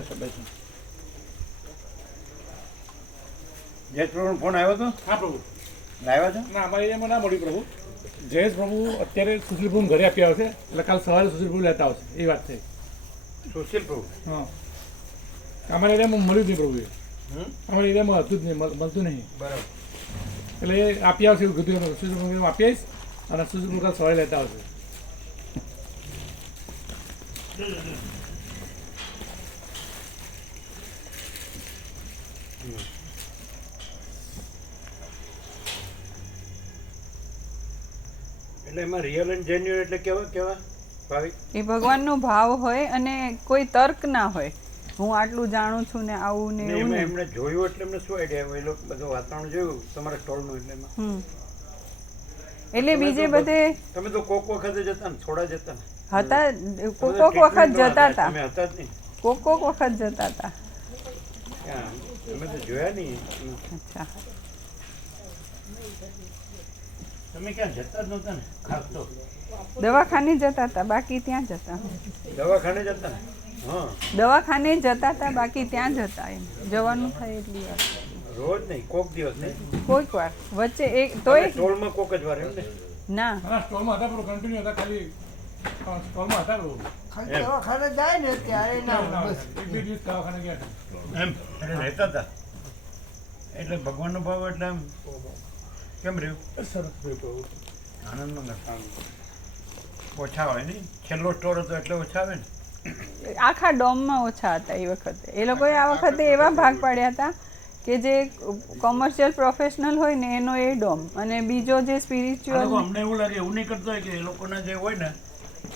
બેસો બેસો. જયેશ પ્રભુનો ફોન આવ્યો હતો? હા પ્રભુ. લાવ્યા છો? ના, અમારે એમાં ના મળ્યું પ્રભુ. જયેશ પ્રભુ અત્યારે સુશીલ પ્રભુ ઘરે આપી આવશે, એટલે કાલ સવારે સુશીલ પ્રભુ લેતા આવશે, એ વાત છે. સુશીલ પ્રભુ? હા, અમારે એરિયામાં મળ્યું જ નહીં પ્રભુ. અમારા એરિયામાં હતું જ નહીં, મળતું નહીં. બરાબર. એટલે એ આપી આવશે એવું કીધું. સુશીલ પ્રભુ આપી આવીશ અને સુશીલ પ્રભુ કાલ સવારે લેતા આવશે. એટલે એમાં રિયલ એન્ડ જેન્યુઅન એટલે કેવા ભાવિક? એ ભગવાનનો ભાવ હોય અને કોઈ તર્ક ના હોય. હું આટલું જાણું છું ને આવું ને એવું ને. એમને જોયું એટલે એમને શું આઈડિયા? એ લોકો બધું વાતાવરણ જોયું તમારા સ્ટોલનું એટલે એમાં. એટલે બીજે બધે તમે તો કોક વખતે જતા ને, થોડા જતા ને? હતા, કોક વખત જતા હતા. તમે હતા જ નહીં? કોક વખત જતા હતા. તમે તો જોયા નહીં. અચ્છા, તમે ક્યાં જતા જ નહોતા ને ખાસ તો? દવાખાને જતા હતા, બાકી ત્યાં જતા. દવાખાને જતા ને? હા, દવાખાને જતા હતા, બાકી ત્યાં જતા. એમ જવાનું થાય એટલી વાર. રોજ નહીં, કોક દિવસ નહીં? કોઈક વાર વચ્ચે એક તોય સ્ટોલમાં કોક જ વાર એમ ને? ના, સ્ટોલમાં હતા પ્રભુ, કન્ટિન્યુ હતા. ખાલી સ્ટોલમાં હતા પ્રભુ. દવાખાને જાય ને ત્યારે ના બસ એક બે દિવસ દવાખાને ગયા હતા. એમ એટલે રહેતા હતા. એટલે ભગવાનનો ભાવ એટલે આમ કેમ રહ્યું? સરસ પ્રભુ. આનંદનો નશાન ઓછા હોય નહીં. છેલ્લો સ્ટોર હતો એટલે ઓછા આવે ને. આખા ડોમમાં ઓછા હતા એ વખતે. એ લોકોએ આ વખતે એવા ભાગ પાડ્યા હતા કે જે કોમર્શિયલ પ્રોફેશનલ હોય ને એનો એ ડોમ, અને બીજો જે સ્પિરિચ્યુઅલ. અમને એવું લાગે, એવું નહીં કરતો હોય કે એ લોકોના જે હોય ને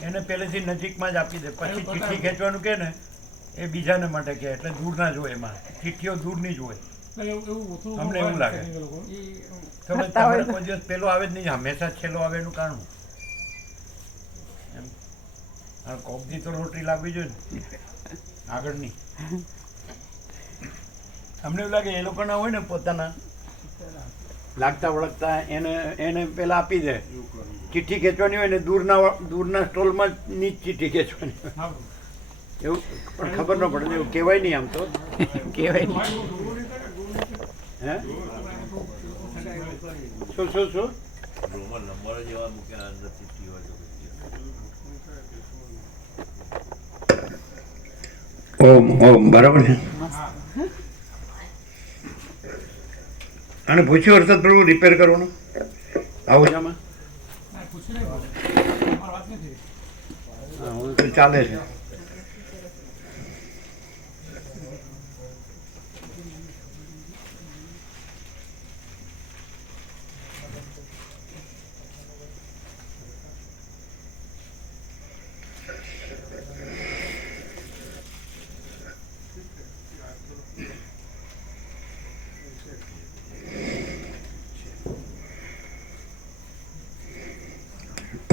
એને પહેલેથી નજીકમાં જ આપી દે, પછી ચિઠ્ઠી ખેંચવાનું કહે ને એ બીજાને માટે કહે, એટલે દૂર ના જ હોય. એમાં ચિઠ્ઠીઓ દૂરની જ હોય. અમને એવું લાગે. તમે તમારે કોઈ દિવસ પેલો આવે જ નહીં, હંમેશા છેલ્લો આવે એનું કારણ એમ. હા, કોકથી તો રોટરી લાગવી જોઈએ ને આગળની. અમને એવું લાગે એ લોકોના હોય ને પોતાના લાગતા વળગતા એને પેલા આપી દે. ચિઠ્ઠી ખેંચવાની હોય ને દૂરના સ્ટોલમાં ની જ ચિઠ્ઠી ખેંચવાની એવું પણ ખબર ન પડે. એવું કહેવાય નહીં, આમ તો કહેવાય નહીં. હે શું શું શું? ઓમ ઓમ બરાબર છે. અને પૂછ્યું હર્ષદ પ્રભુ રિપેર કરવાનું આવું છે આમાં? હા, હું તો ચાલે છે.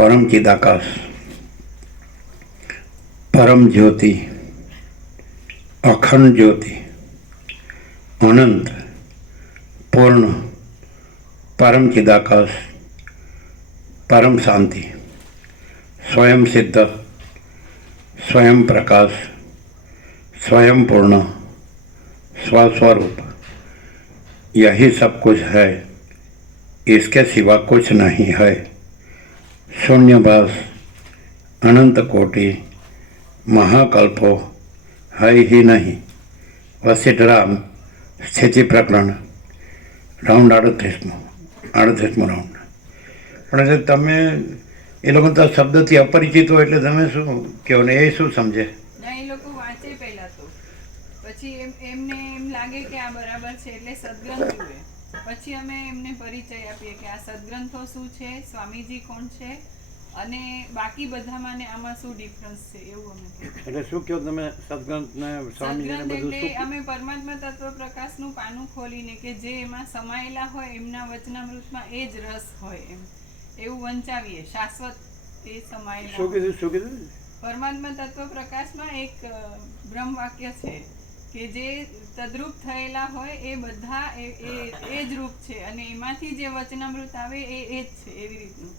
परम चिदाकाश, परम ज्योति, अखंड ज्योति, अनंत पूर्ण परम चिदाकाश, परम शांति, स्वयं सिद्ध, स्वयं प्रकाश, स्वयं पूर्ण, स्वस्वरूप, यही सब कुछ है, इसके सिवा कुछ नहीं है। शून्यभास अनंत कोटि महाकल्पो है ही नहीं। वशिष्ठराम स्थिति प्रकरण राउंड 38મો રાઉન્ડ. પણ એટલે તમે એ લોકો તો શબ્દથી અપરિચિત હોય એટલે તમે શું કહો ને એ શું સમજે? ના, એ લોકો વાંચે પહેલા તો, પછી એમને એમ લાગે કે આ બરાબર છે એટલે સદગ્રંથ જુએ. પછી અમે એમને પરિચય આપીએ કે આ સદગ્રંથો શું છે, સ્વામીજી કોણ છે, અને બાકી બધામાં ને આમાં શું ડિફરન્સ છે, એવું અમે કહીએ. એટલે શું કહો તમે સદગ્રંથને સ્વામીજીને બધું એટલે શું? અમે પરમાત્મા તત્વ પ્રકાશનું પાનું ખોલીને કે જે એમાં સમાયેલા હોય એમના વચનામૃતમાં એ જ રસ હોય એમ એવું વંચાવીએ. શાશ્વત એ સમાયેલા. શું કીધું? પરમાત્મા તત્વ પ્રકાશમાં એક બ્રહ્મ વાક્ય છે કે જે તદ્રુપ થયેલા હોય એ બધા એ જ રૂપ છે, અને એમાંથી જે વચનામૃત આવે એ જ છે, એવી રીતનું.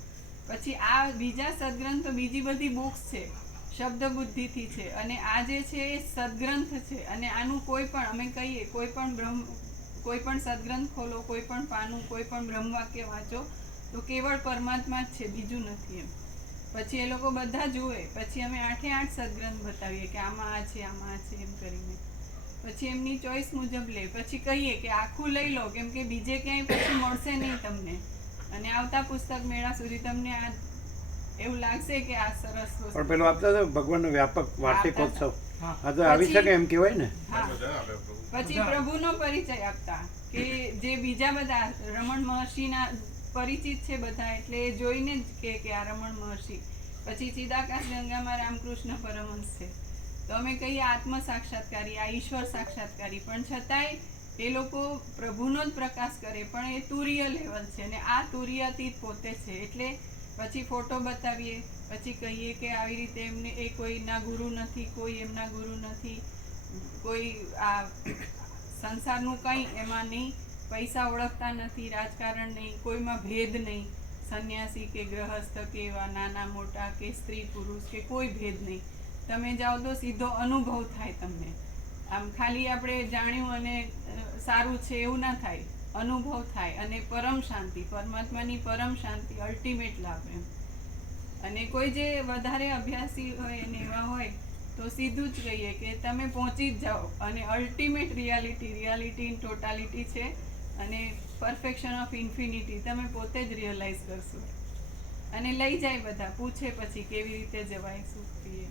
પછી આ બીજા સદગ્રંથો, બીજી બધી બુક્સ છે શબ્દ બુદ્ધિથી છે અને આ જે છે એ સદગ્રંથ છે અને આનું કોઈ પણ અમે કહીએ કોઈ પણ સદગ્રંથ ખોલો, કોઈ પણ પાનું, કોઈ પણ બ્રહ્મવાક્ય વાંચો તો કેવળ પરમાત્મા જ છે, બીજું નથી એમ. પછી એ લોકો બધા જુએ, પછી અમે 8 સદગ્રંથ બતાવીએ કે આમાં આ છે, આમાં આ છે એમ કરીને. પછી એમની ચોઈસ મુજબ લે, પછી કહીએ કે આખું લઈ લો કેમ કે બીજે ક્યાંય પછી મળશે નહીં તમને અને આવતા પુસ્તક મેળા સુધી તમને આ એવું લાગશે કે આ સરસ વસ્તુ. પણ પેલું આપતા હતા ભગવાનનો વ્યાપક વાર્ષિકોત્સવ, હા. આ તો આવી શકે એમ કહેવાય ને. હા. પછી પ્રભુનો પરિચય આપતા કે જે બીજા બધા રમણ મહર્ષિના પરિચિત છે બધા એટલે એ જોઈને જ કે આ રમણ મહર્ષિ. પછી ચિદાકાશ ગંગામાં રામકૃષ્ણ પરમહંસ છે તો અમે કહીએ આત્મ સાક્ષાત્કારી, આ ઈશ્વર સાક્ષાત્કારી, પણ છતાંય એ લોકો પ્રભુનો જ પ્રકાશ કરે પણ એ તુર્ય લેવલ છે અને આ તુર્યાતીત પોતે છે. એટલે પછી ફોટો બતાવીએ, પછી કહીએ કે આવી રીતે એમને એ કોઈના ગુરુ નથી, કોઈ એમના ગુરુ નથી, કોઈ આ સંસારનું કંઈ એમાં નહીં, પૈસા ઓળખતા નથી, રાજકારણ નહીં, કોઈમાં ભેદ નહીં, સંન્યાસી કે ગ્રહસ્થ કે એવા નાના મોટા કે સ્ત્રી પુરુષ કે કોઈ ભેદ નહીં. તમે જાઓ તો સીધો અનુભવ થાય તમને. આમ ખાલી આપણે જાણ્યું અને સારું છે એવું ના થાય, અનુભવ થાય અને પરમ શાંતિ, પરમાત્માની પરમ શાંતિ, અલ્ટિમેટ લાભ એમ. અને કોઈ જે વધારે અભ્યાસી હોય અને એવા હોય તો સીધું જ કહીએ કે તમે પહોંચી જ જાઓ અને અલ્ટિમેટ રિયાલિટી ઇન ટોટાલિટી છે અને પરફેક્શન ઓફ ઇન્ફિનિટી તમે પોતે જ રિયલાઇઝ કરશો. અને લઈ જાય બધા, પૂછે પછી કેવી રીતે જવાય, શું કરીએ.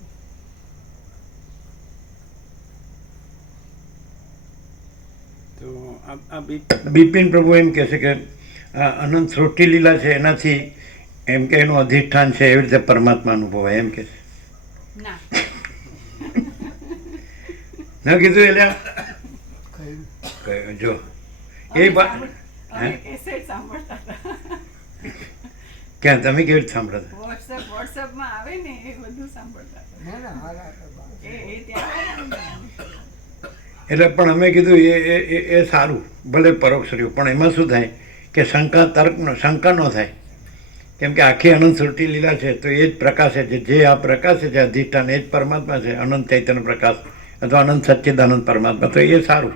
તો આ બિપિન પ્રભુ એમ કહે છે કે આ અનંત સૃષ્ટિ લીલા છે એનાથી એમ કે એનું અધિષ્ઠાન છે એવી રીતે પરમાત્મા અનુભવાય એમ કે છે. ના ન કીધું એટલે કહ્યું. કહ્યું જો અમે એ અમે કેસેટ સાંભળતા હતા. ક્યાં તમે કેવી રીતે સાંભળતા? વોટ્સઅપમાં આવે ને એ બધું સાંભળતા હતા. ના હારા હતા. એ ત્યાં એટલે પણ અમે કીધું એ સારું, ભલે પરોક્ષ રહ્યું પણ એમાં શું થાય કે શંકા ન થાય કેમ કે આખી અનંત સૃષ્ટિ લીલા છે તો એ જ પ્રકાશે છે, જે આ પ્રકાશે છે અધિષ્ઠાન એ જ પરમાત્મા છે, અનંત ચૈતન્ય પ્રકાશ અથવા અનંત સચ્ચિદાનંદ પરમાત્મા, તો એ સારું.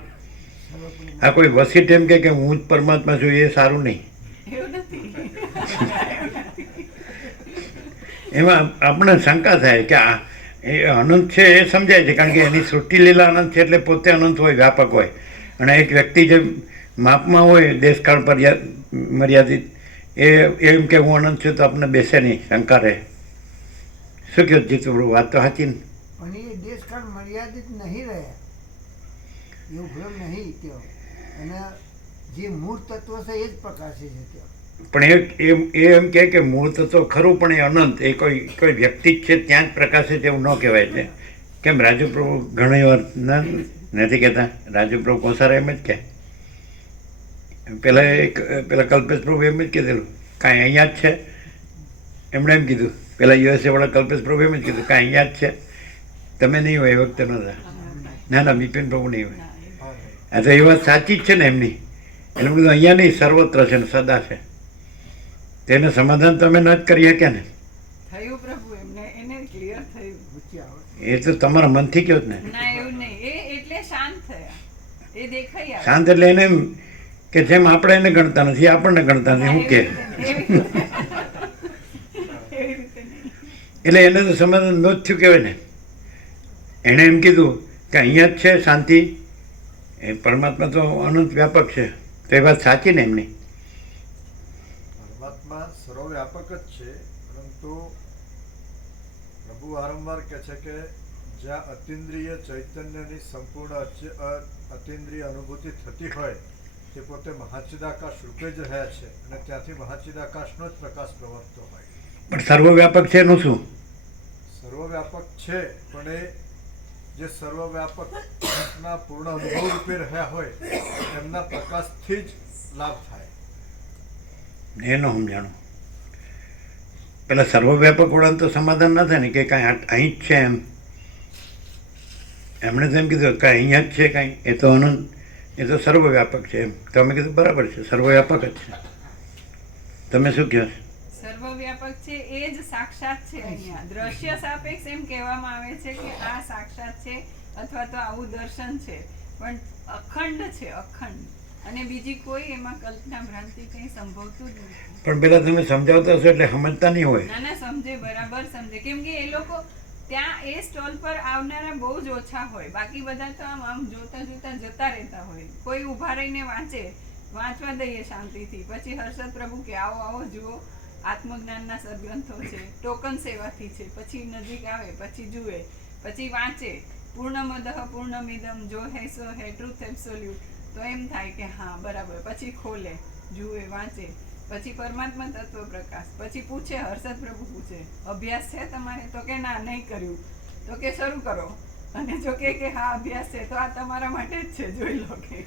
આ કોઈ વસીટ એમ કે હું જ પરમાત્મા છું એ સારું નહીં. એવું નથી. એમાં આપણે શંકા થાય કે આ એ અનંત છે એ સમજાય છે કારણ કે એની સૃષ્ટિ લીલા અનંત છે એટલે પોતે અનંત હોય, વ્યાપક હોય. અને એક વ્યક્તિ જે માપમાં હોય દેશકાળ મર્યાદિત એ એમ કે હું અનંત છું તો આપણે બેસે નહીં, શંકા રહે. શું કહ્યું જીતુ પ્રભુ? વાત તો સાચી ને. પણ એ દેશકાળ મર્યાદિત નહીં રહ્યા, એવું ભ્રમ નહીં ત્યાં. અને જે મૂળ તત્વ છે એ જ પ્રકાશે છે ત્યાં. પણ એ એમ કે મૂળ તત્વ ખરું પણ એ અનંત, એ કોઈ વ્યક્તિ જ છે ત્યાં જ પ્રકાશે છે એવું ન કહેવાય છે. કેમ રાજુ પ્રભુ ઘણી વાર નથી કહેતા? રાજુ પ્રભુ કોસારા એમ જ કહે, પેલા કલ્પેશ પ્રભુ એમ જ કીધેલું કાંઈ અહીંયા જ છે, એમણે એમ કીધું. પેલા યુએસએ વાળા કલ્પેશ પ્રભુ એમ જ કીધું કાંઈ અહીંયા જ છે, તમે નહીં હોય એ વખતે નહોતા. ના બિપિન પ્રભુ નહીં હોય. આ તો એ વાત સાચી જ છે ને એમની. એટલે બધું અહીંયા નહીં, સર્વત્ર છે ને સદા છે. તેને સમાધાન તમે ન જ કરી શક્યા ને. થયું પ્રભુ, એને ક્લિયર થયું. ઊંચી આવે. એ તો તમારા મનથી કહો જ ને. ના એવું નહીં, એ એટલે શાંત થયા, એ દેખાઈ આવે. શાંત એટલે એને એમ કે જેમ આપણે એને ગણતા નથી આપણને ગણતા નથી, શું કે એવી રીતે નહીં. એટલે એને તો સમાધાન ન જ થયું કહેવાય ને. એણે એમ કીધું કે અહીંયા જ છે શાંતિ, એ પરમાત્મા તો અનંત વ્યાપક છે, તો એ વાત સાચી ને એમની. પરમાત્મા સર્વવ્યાપક જ છે, પરંતુ પ્રભુ વારંવાર કહે છે કે જ્યાં અતિન્દ્રિય ચૈતન્યની સંપૂર્ણ અતિન્દ્રિય અનુભૂતિ થતી હોય તે પોતે મહાચિદાકાશ રૂપે જ રહ્યા છે અને ત્યાંથી મહાચિદાકાશનો જ પ્રકાશ પ્રવર્તતો હોય. પણ સર્વવ્યાપક છે એનું શું? સર્વવ્યાપક છે પણ એ જે સર્વવ્યાપકના પૂર્ણ અનુભવ રૂપે રહ્યા હોય એમના પ્રકાશથી જ લાભ થાય. એનું સમજાણું. પેલા સર્વવ્યાપક વળાને તો સમાધાન ના થાય ને કે કાંઈ અહીં જ છે એમ. એમણે તો એમ કીધું કાંઈ અહીંયા જ છે કાંઈ, એ તો અનંત, એ તો સર્વવ્યાપક છે એમ. તો અમે કીધું બરાબર છે, સર્વવ્યાપક જ છે. તમે શું કહો છો? સર્વવ્યાપક છે એ જ સાક્ષાત છે. અહીંયા દ્રશ્ય સાપેક્ષ એમ કહેવામાં આવે છે કે આ સાક્ષાત છે અથવા તો આવું દર્શન છે, પણ અખંડ છે, અખંડ. અને બીજી કોઈ એમાં કલ્પના ભ્રાંતિ કંઈ સંભવતું જ નથી. પણ પેલા તમે સમજાવતા હશો એટલે સમજતા નહીં હોય. ના ના, સમજે, બરાબર સમજે. કેમ કે એ લોકો ત્યાં એ સ્ટોલ પર આવનારા બહુ જ ઓછા હોય, બાકી બધા તો આમ જોતા જોતા જતા રહેતા હોય. કોઈ ઊભા રહીને વાંચવા દઈએ શાંતિથી, પછી હર્ષદ પ્રભુ કે આવો આવો જુઓ, આત્મજ્ઞાનના સદગ્રંથો છે, ટોકન સેવાથી છે, પછી નજીક આવે, પછી જુએ, પછી વાંચે. પૂર્ણમદઃ પૂર્ણમિદમ જો હે સો હે ટ્રુથ એબ્સોલ્યુટ. તો એમ થાય કે હા બરાબર, પછી ખોલે, જુએ, વાંચે, પછી પરમાત્મા તત્વ પ્રકાશ, પછી પૂછે, હર્ષદ પ્રભુ પૂછે અભ્યાસ છે તમારે? તો કે ના, નહીં કર્યું. તો કે શરૂ કરો. અને જો કે હા અભ્યાસ છે, તો આ તમારા માટે જ છે, જોઈ લો. કે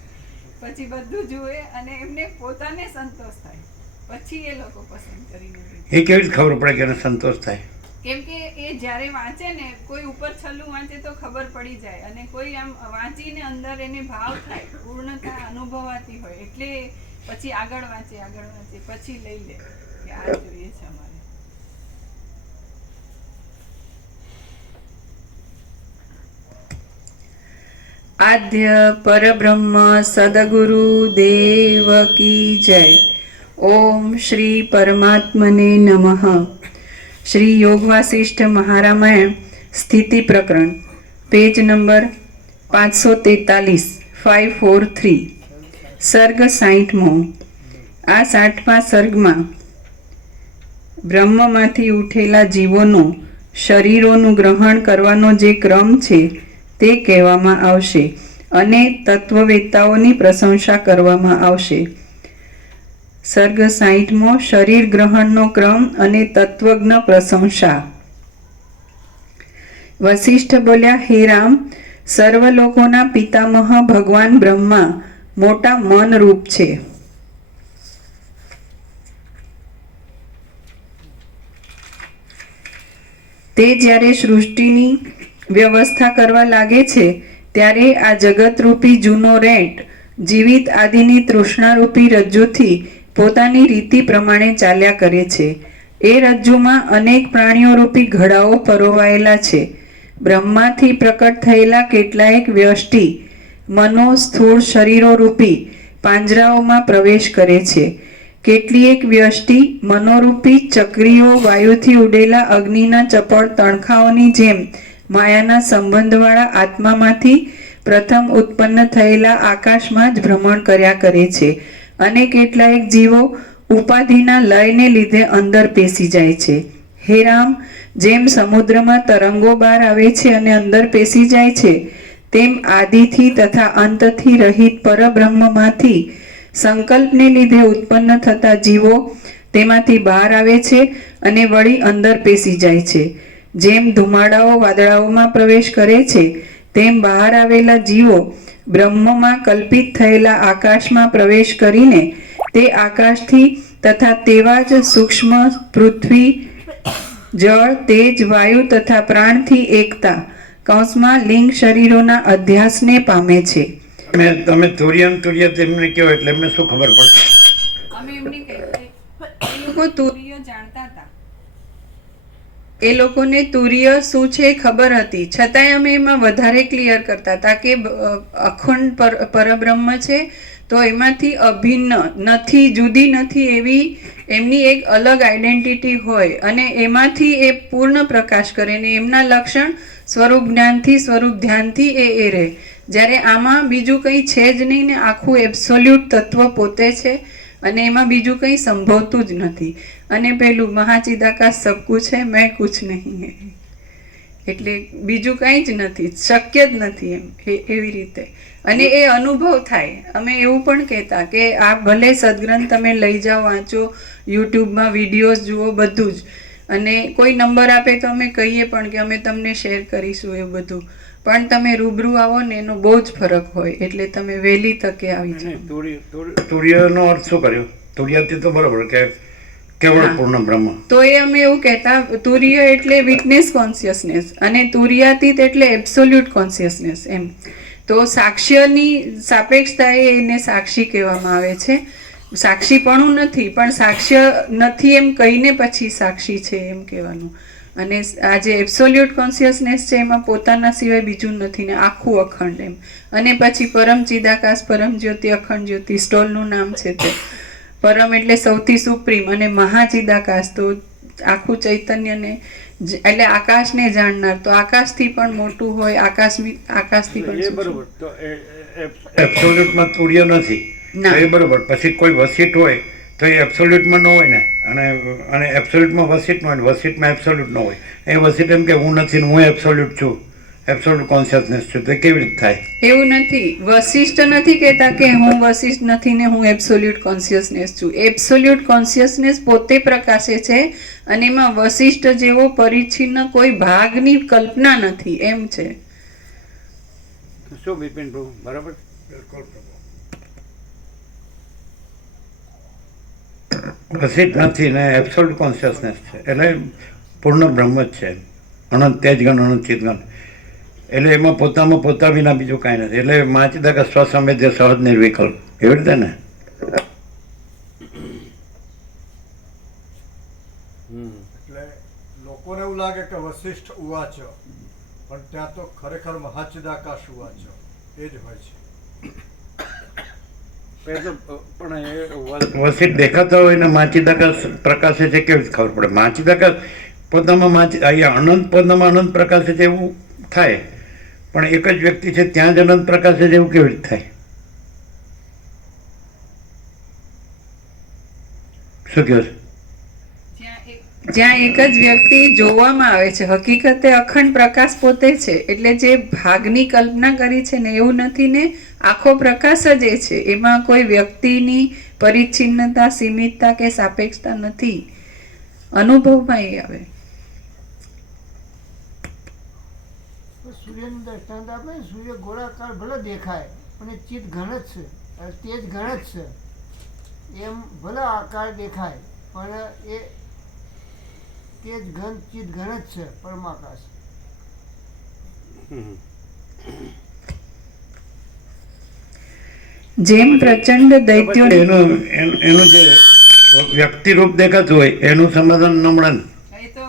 પછી બધું જુએ અને એમને પોતાને સંતોષ થાય, પછી એ લોકો પસંદ કરીને. એ કેવી રીતે ખબર પડે કે એને સંતોષ થાય? કેમ કે એ જ્યારે વાંચે ને, કોઈ ઉપર છલ્લું વાંચે તો ખબર પડી જાય, અને કોઈ આમ વાંચીને અંદર એને ભાવ થાય, પૂર્ણતા અનુભવાતી હોય, એટલે પછી આગળ વાંચે, પછી લઈ લે કે આ જોઈએ છે અમારે. આદ્ય પરબ્રહ્મ સદગુરુ દેવ કી જય. ઓમ શ્રી પરમાત્મને નમઃ. શ્રી યોગ વાસિષ્ઠ મહારામાયણ સ્થિતિ પ્રકરણ, પેજ નંબર 543, 543, સર્ગ 60મો. આ 60મા સર્ગમાં બ્રહ્મમાંથી ઉઠેલા જીવોનો શરીરોનું ગ્રહણ કરવાનો જે ક્રમ છે તે કહેવામાં આવશે અને તત્વવેત્તાઓની પ્રશંસા કરવામાં આવશે. સર્ગ 60મો, શરીર ગ્રહણનો ક્રમ અને તત્વજ્ઞ પ્રશંસા. વશિષ્ઠ બોલ્યા, હે રામ, સર્વ લોકોના પિતામહ ભગવાન બ્રહ્મા મોટા મન રૂપ છે. તે જ્યારે સૃષ્ટિની વ્યવસ્થા કરવા લાગે છે ત્યારે આ જગતરૂપી જૂનો રેંટ જીવિત આદિની તૃષ્ણારૂપી રજ્જુથી પોતાની રીતિ પ્રમાણે ચાલ્યા કરે છે. એ રજ્જુમાં અનેક પ્રાણીઓ રૂપી ઘડાઓ પરોવાયેલા છે. બ્રહ્માથી પ્રકટ થયેલા કેટલાયક વ્યષ્ટિ મનો સ્થૂળ શરીરો રૂપી પાંજરાઓમાં પ્રવેશ કરે છે. કેટલીક વ્યષ્ટિ મનોરૂપી ચક્રીઓ વાયુથી ઉડેલા અગ્નિના ચપળ તણખાઓની જેમ માયાના સંબંધવાળા આત્મામાંથી પ્રથમ ઉત્પન્ન થયેલા આકાશમાં જ ભ્રમણ કર્યા કરે છે. અને કેટલાક જીવો ઉપાધિના લયને લીધે અંદર પેસી જાય છે. હે રામ, જેમ સમુદ્રમાં તરંગો બહાર આવે છે અને અંદર પેસી જાય છે, તેમ આદિથી તથા અંતથી રહિત પરબ્રહ્મમાંથી સંકલ્પને લીધે ઉત્પન્ન થતા જીવો તેમાંથી બહાર આવે છે અને વળી અંદર પેસી જાય છે. જેમ ધુમાડાઓ વાદળાઓમાં પ્રવેશ કરે છે, તેમ બહાર આવેલા જીવો બ્રહ્મમાં કલ્પિત થયેલા આકાશમાં પ્રવેશ કરીને તે આકાશથી તથા તેવા જ સૂક્ષ્મ પૃથ્વી, જળ, તેજ, વાયુ તથા પ્રાણથી એકતા કૌંસમાં લિંગ શરીરોના અધ્યાસને પામે છે. તમે તુર્ય તેમને કહો એટલે એમને શું ખબર પડે? અમે એમને કહીએ, એ લોકો તુર્ય જાણતા હતા. એ લોકોને તુર્ય શું છે ખબર હતી, છતાંય અમે એમાં વધારે ક્લિયર કરતા હતા કે અખંડ પરબ્રહ્મ છે, તો એમાંથી અભિન્ન નથી, જુદી નથી, એવી એમની એક અલગ આઈડેન્ટિટી હોય અને એમાંથી એ પૂર્ણ પ્રકાશ કરે ને એમના લક્ષણ સ્વરૂપ જ્ઞાનથી, સ્વરૂપ ધ્યાનથી એ રહે. જ્યારે આમાં બીજું કંઈ છે જ નહીં ને આખું એબ્સોલ્યુટ તત્વ પોતે છે અને એમાં બીજું કંઈ સંભવતું જ નથી. અને પેલું મહાચિદાકાશ સબ કુછ है मैं कुछ नहीं है, એટલે બીજું કંઈ જ નથી, શક્ય જ નથી એમ, એવી રીતે. અને એ અનુભવ થાય. અમે એવું પણ કહેતા કે આ ભલે સદગ્રંથ તમે લઈ જાઓ, વાંચો, યુટ્યુબમાં વિડીયોઝ જુઓ, બધું જ, અને કોઈ નંબર આપે તો અમે કહીએ પણ કે અમે તમને શેર કરીશું એ બધું, પણ તમે રૂબરૂ આવો ને એનો બહુ જ ફરક હોય, એટલે તમે વહેલી તકે આવી જાઓ. તુર્યનો અર્થ શું કર્યો? તુર્યાથી તો બરોબર કે કેવળ પૂર્ણ બ્રહ્મ. તો એ અમે એવું કહેતા, તુર્ય એટલે વિટનેસ કોન્શિયસનેસ અને તુર્યાતીત એટલે એબ્સોલ્યુટ કોન્શિયસનેસ એમ. તો સાક્ષ્યની સાપેક્ષતા એને સાક્ષી કહેવામાં આવે છે. સાક્ષીપણું નથી, પણ સાક્ષ્ય નથી એમ કહીને પછી સાક્ષી છે એમ કહેવાનું. અને આ જે એબ્સોલ્યુટ કોન્શિયસનેસ છે એમાં પોતાના સિવાય બીજું નથી ને આખું અખંડ એમ. અને પછી પરમ ચિદાકાશ, પરમ જ્યોતિ, અખંડ જ્યોતિ સ્ટોલનું નામ છે તે. પરમ એટલે સૌથી સુપ્રીમ, અને મહાચિદાકાશ તો આખું ચૈતન્યને એટલે આકાશને જાણનાર, તો આકાશથી પણ મોટું હોય, આકાશથી પણ એ સૂક્ષ્મ. બરોબર. તો એબ્સોલ્યુટમાં તુર્ય નથી, ના. એ બરોબર. પછી કોઈ વસિત હોય તો એ એબ્સોલ્યુટમાં ન હોય ને, અને એબ્સોલ્યુટમાં વસિત ન હોય ને વસિતમાં એબ્સોલ્યુટ ન હોય. એ વસિત એમ કે હું નથી ને હું એબ્સોલ્યુટ છું, એબ્સોલ્યુટ કોન્શિયસનેસ છું, તો એ કેવી રીતે થાય? એવું નથી. વશિષ્ઠ નથી કહેતા કે હું વશિષ્ઠ નથી ને હું એબ્સોલ્યુટ કોન્શિયસનેસ છું. એબ્સોલ્યુટ કોન્શિયસનેસ પોતે પ્રકાશે છે, અને એમાં વશિષ્ઠ જેવો પરિચ્છિન્ન કોઈ ભાગની કલ્પના નથી એમ છે. શું બિપિન પ્રભુ, બરાબર? બિલકુલ પ્રભુ. વસિત નથી ને એબ્સોલ્યુટ કોન્શિયસનેસ છે, એટલે પૂર્ણ બ્રહ્મ જ છે, અનંત તેજગણ, અનંત ચિતગણ. એટલે એમાં પોતામાં પોતા વિના બીજું કાંઈ નથી. એટલે માચિદાકા સ્વસંવેદ્ય સહજ નિર્વિકલ્પ, એવી રીતે ને. એટલે લોકોને એવું લાગે કે વશિષ્ઠ ઉવાચ, પણ ત્યાં તો ખરેખર મહાચિદાકાશ ઉવાચ એ જ હોય છે. વસિત દેખાતા હોય ને માચિદાકાશ પ્રકાશે છે, કેવી રીતે ખબર પડે? માચિદાકાશ પોતામાં અહીંયા અનંત પોતામાં અનંત પ્રકાશે છે એવું થાય, પણ એક જ વ્યક્તિ છે ત્યાં જ અનંત પ્રકાશે છે એવું કેવી રીતે થાય? શું કહો છો? જ્યાં એક જ વ્યક્તિ જોવામાં આવે છે, હકીકતે અખંડ પ્રકાશ પોતે છે. એટલે જે ભાગની કલ્પના કરી છે ને એવું નથી ને, આખો પ્રકાશ જ એ છે. એમાં કોઈ વ્યક્તિની પરિચ્છિન્નતા, સીમિતતા કે સાપેક્ષતા નથી. અનુભવમાં એ આવે. સૂર્યનું દ્રષ્ટાંત આપે ને, સૂર્ય ગોળાકાર ભલે દેખાય પણ એ ચિત્ત ઘન જ છે, તેજ ઘન જ છે. એમ ભલે આકાર દેખાય પણ એ તેજ ઘન ચિત્ત ઘન જ છે, પરમાકાશ. જેમ પ્રચંડ દૈત્યો એનું જે વ્યક્તિ રૂપ દેખાતું હોય એનું સમાધાન ન મળે ને. એ તો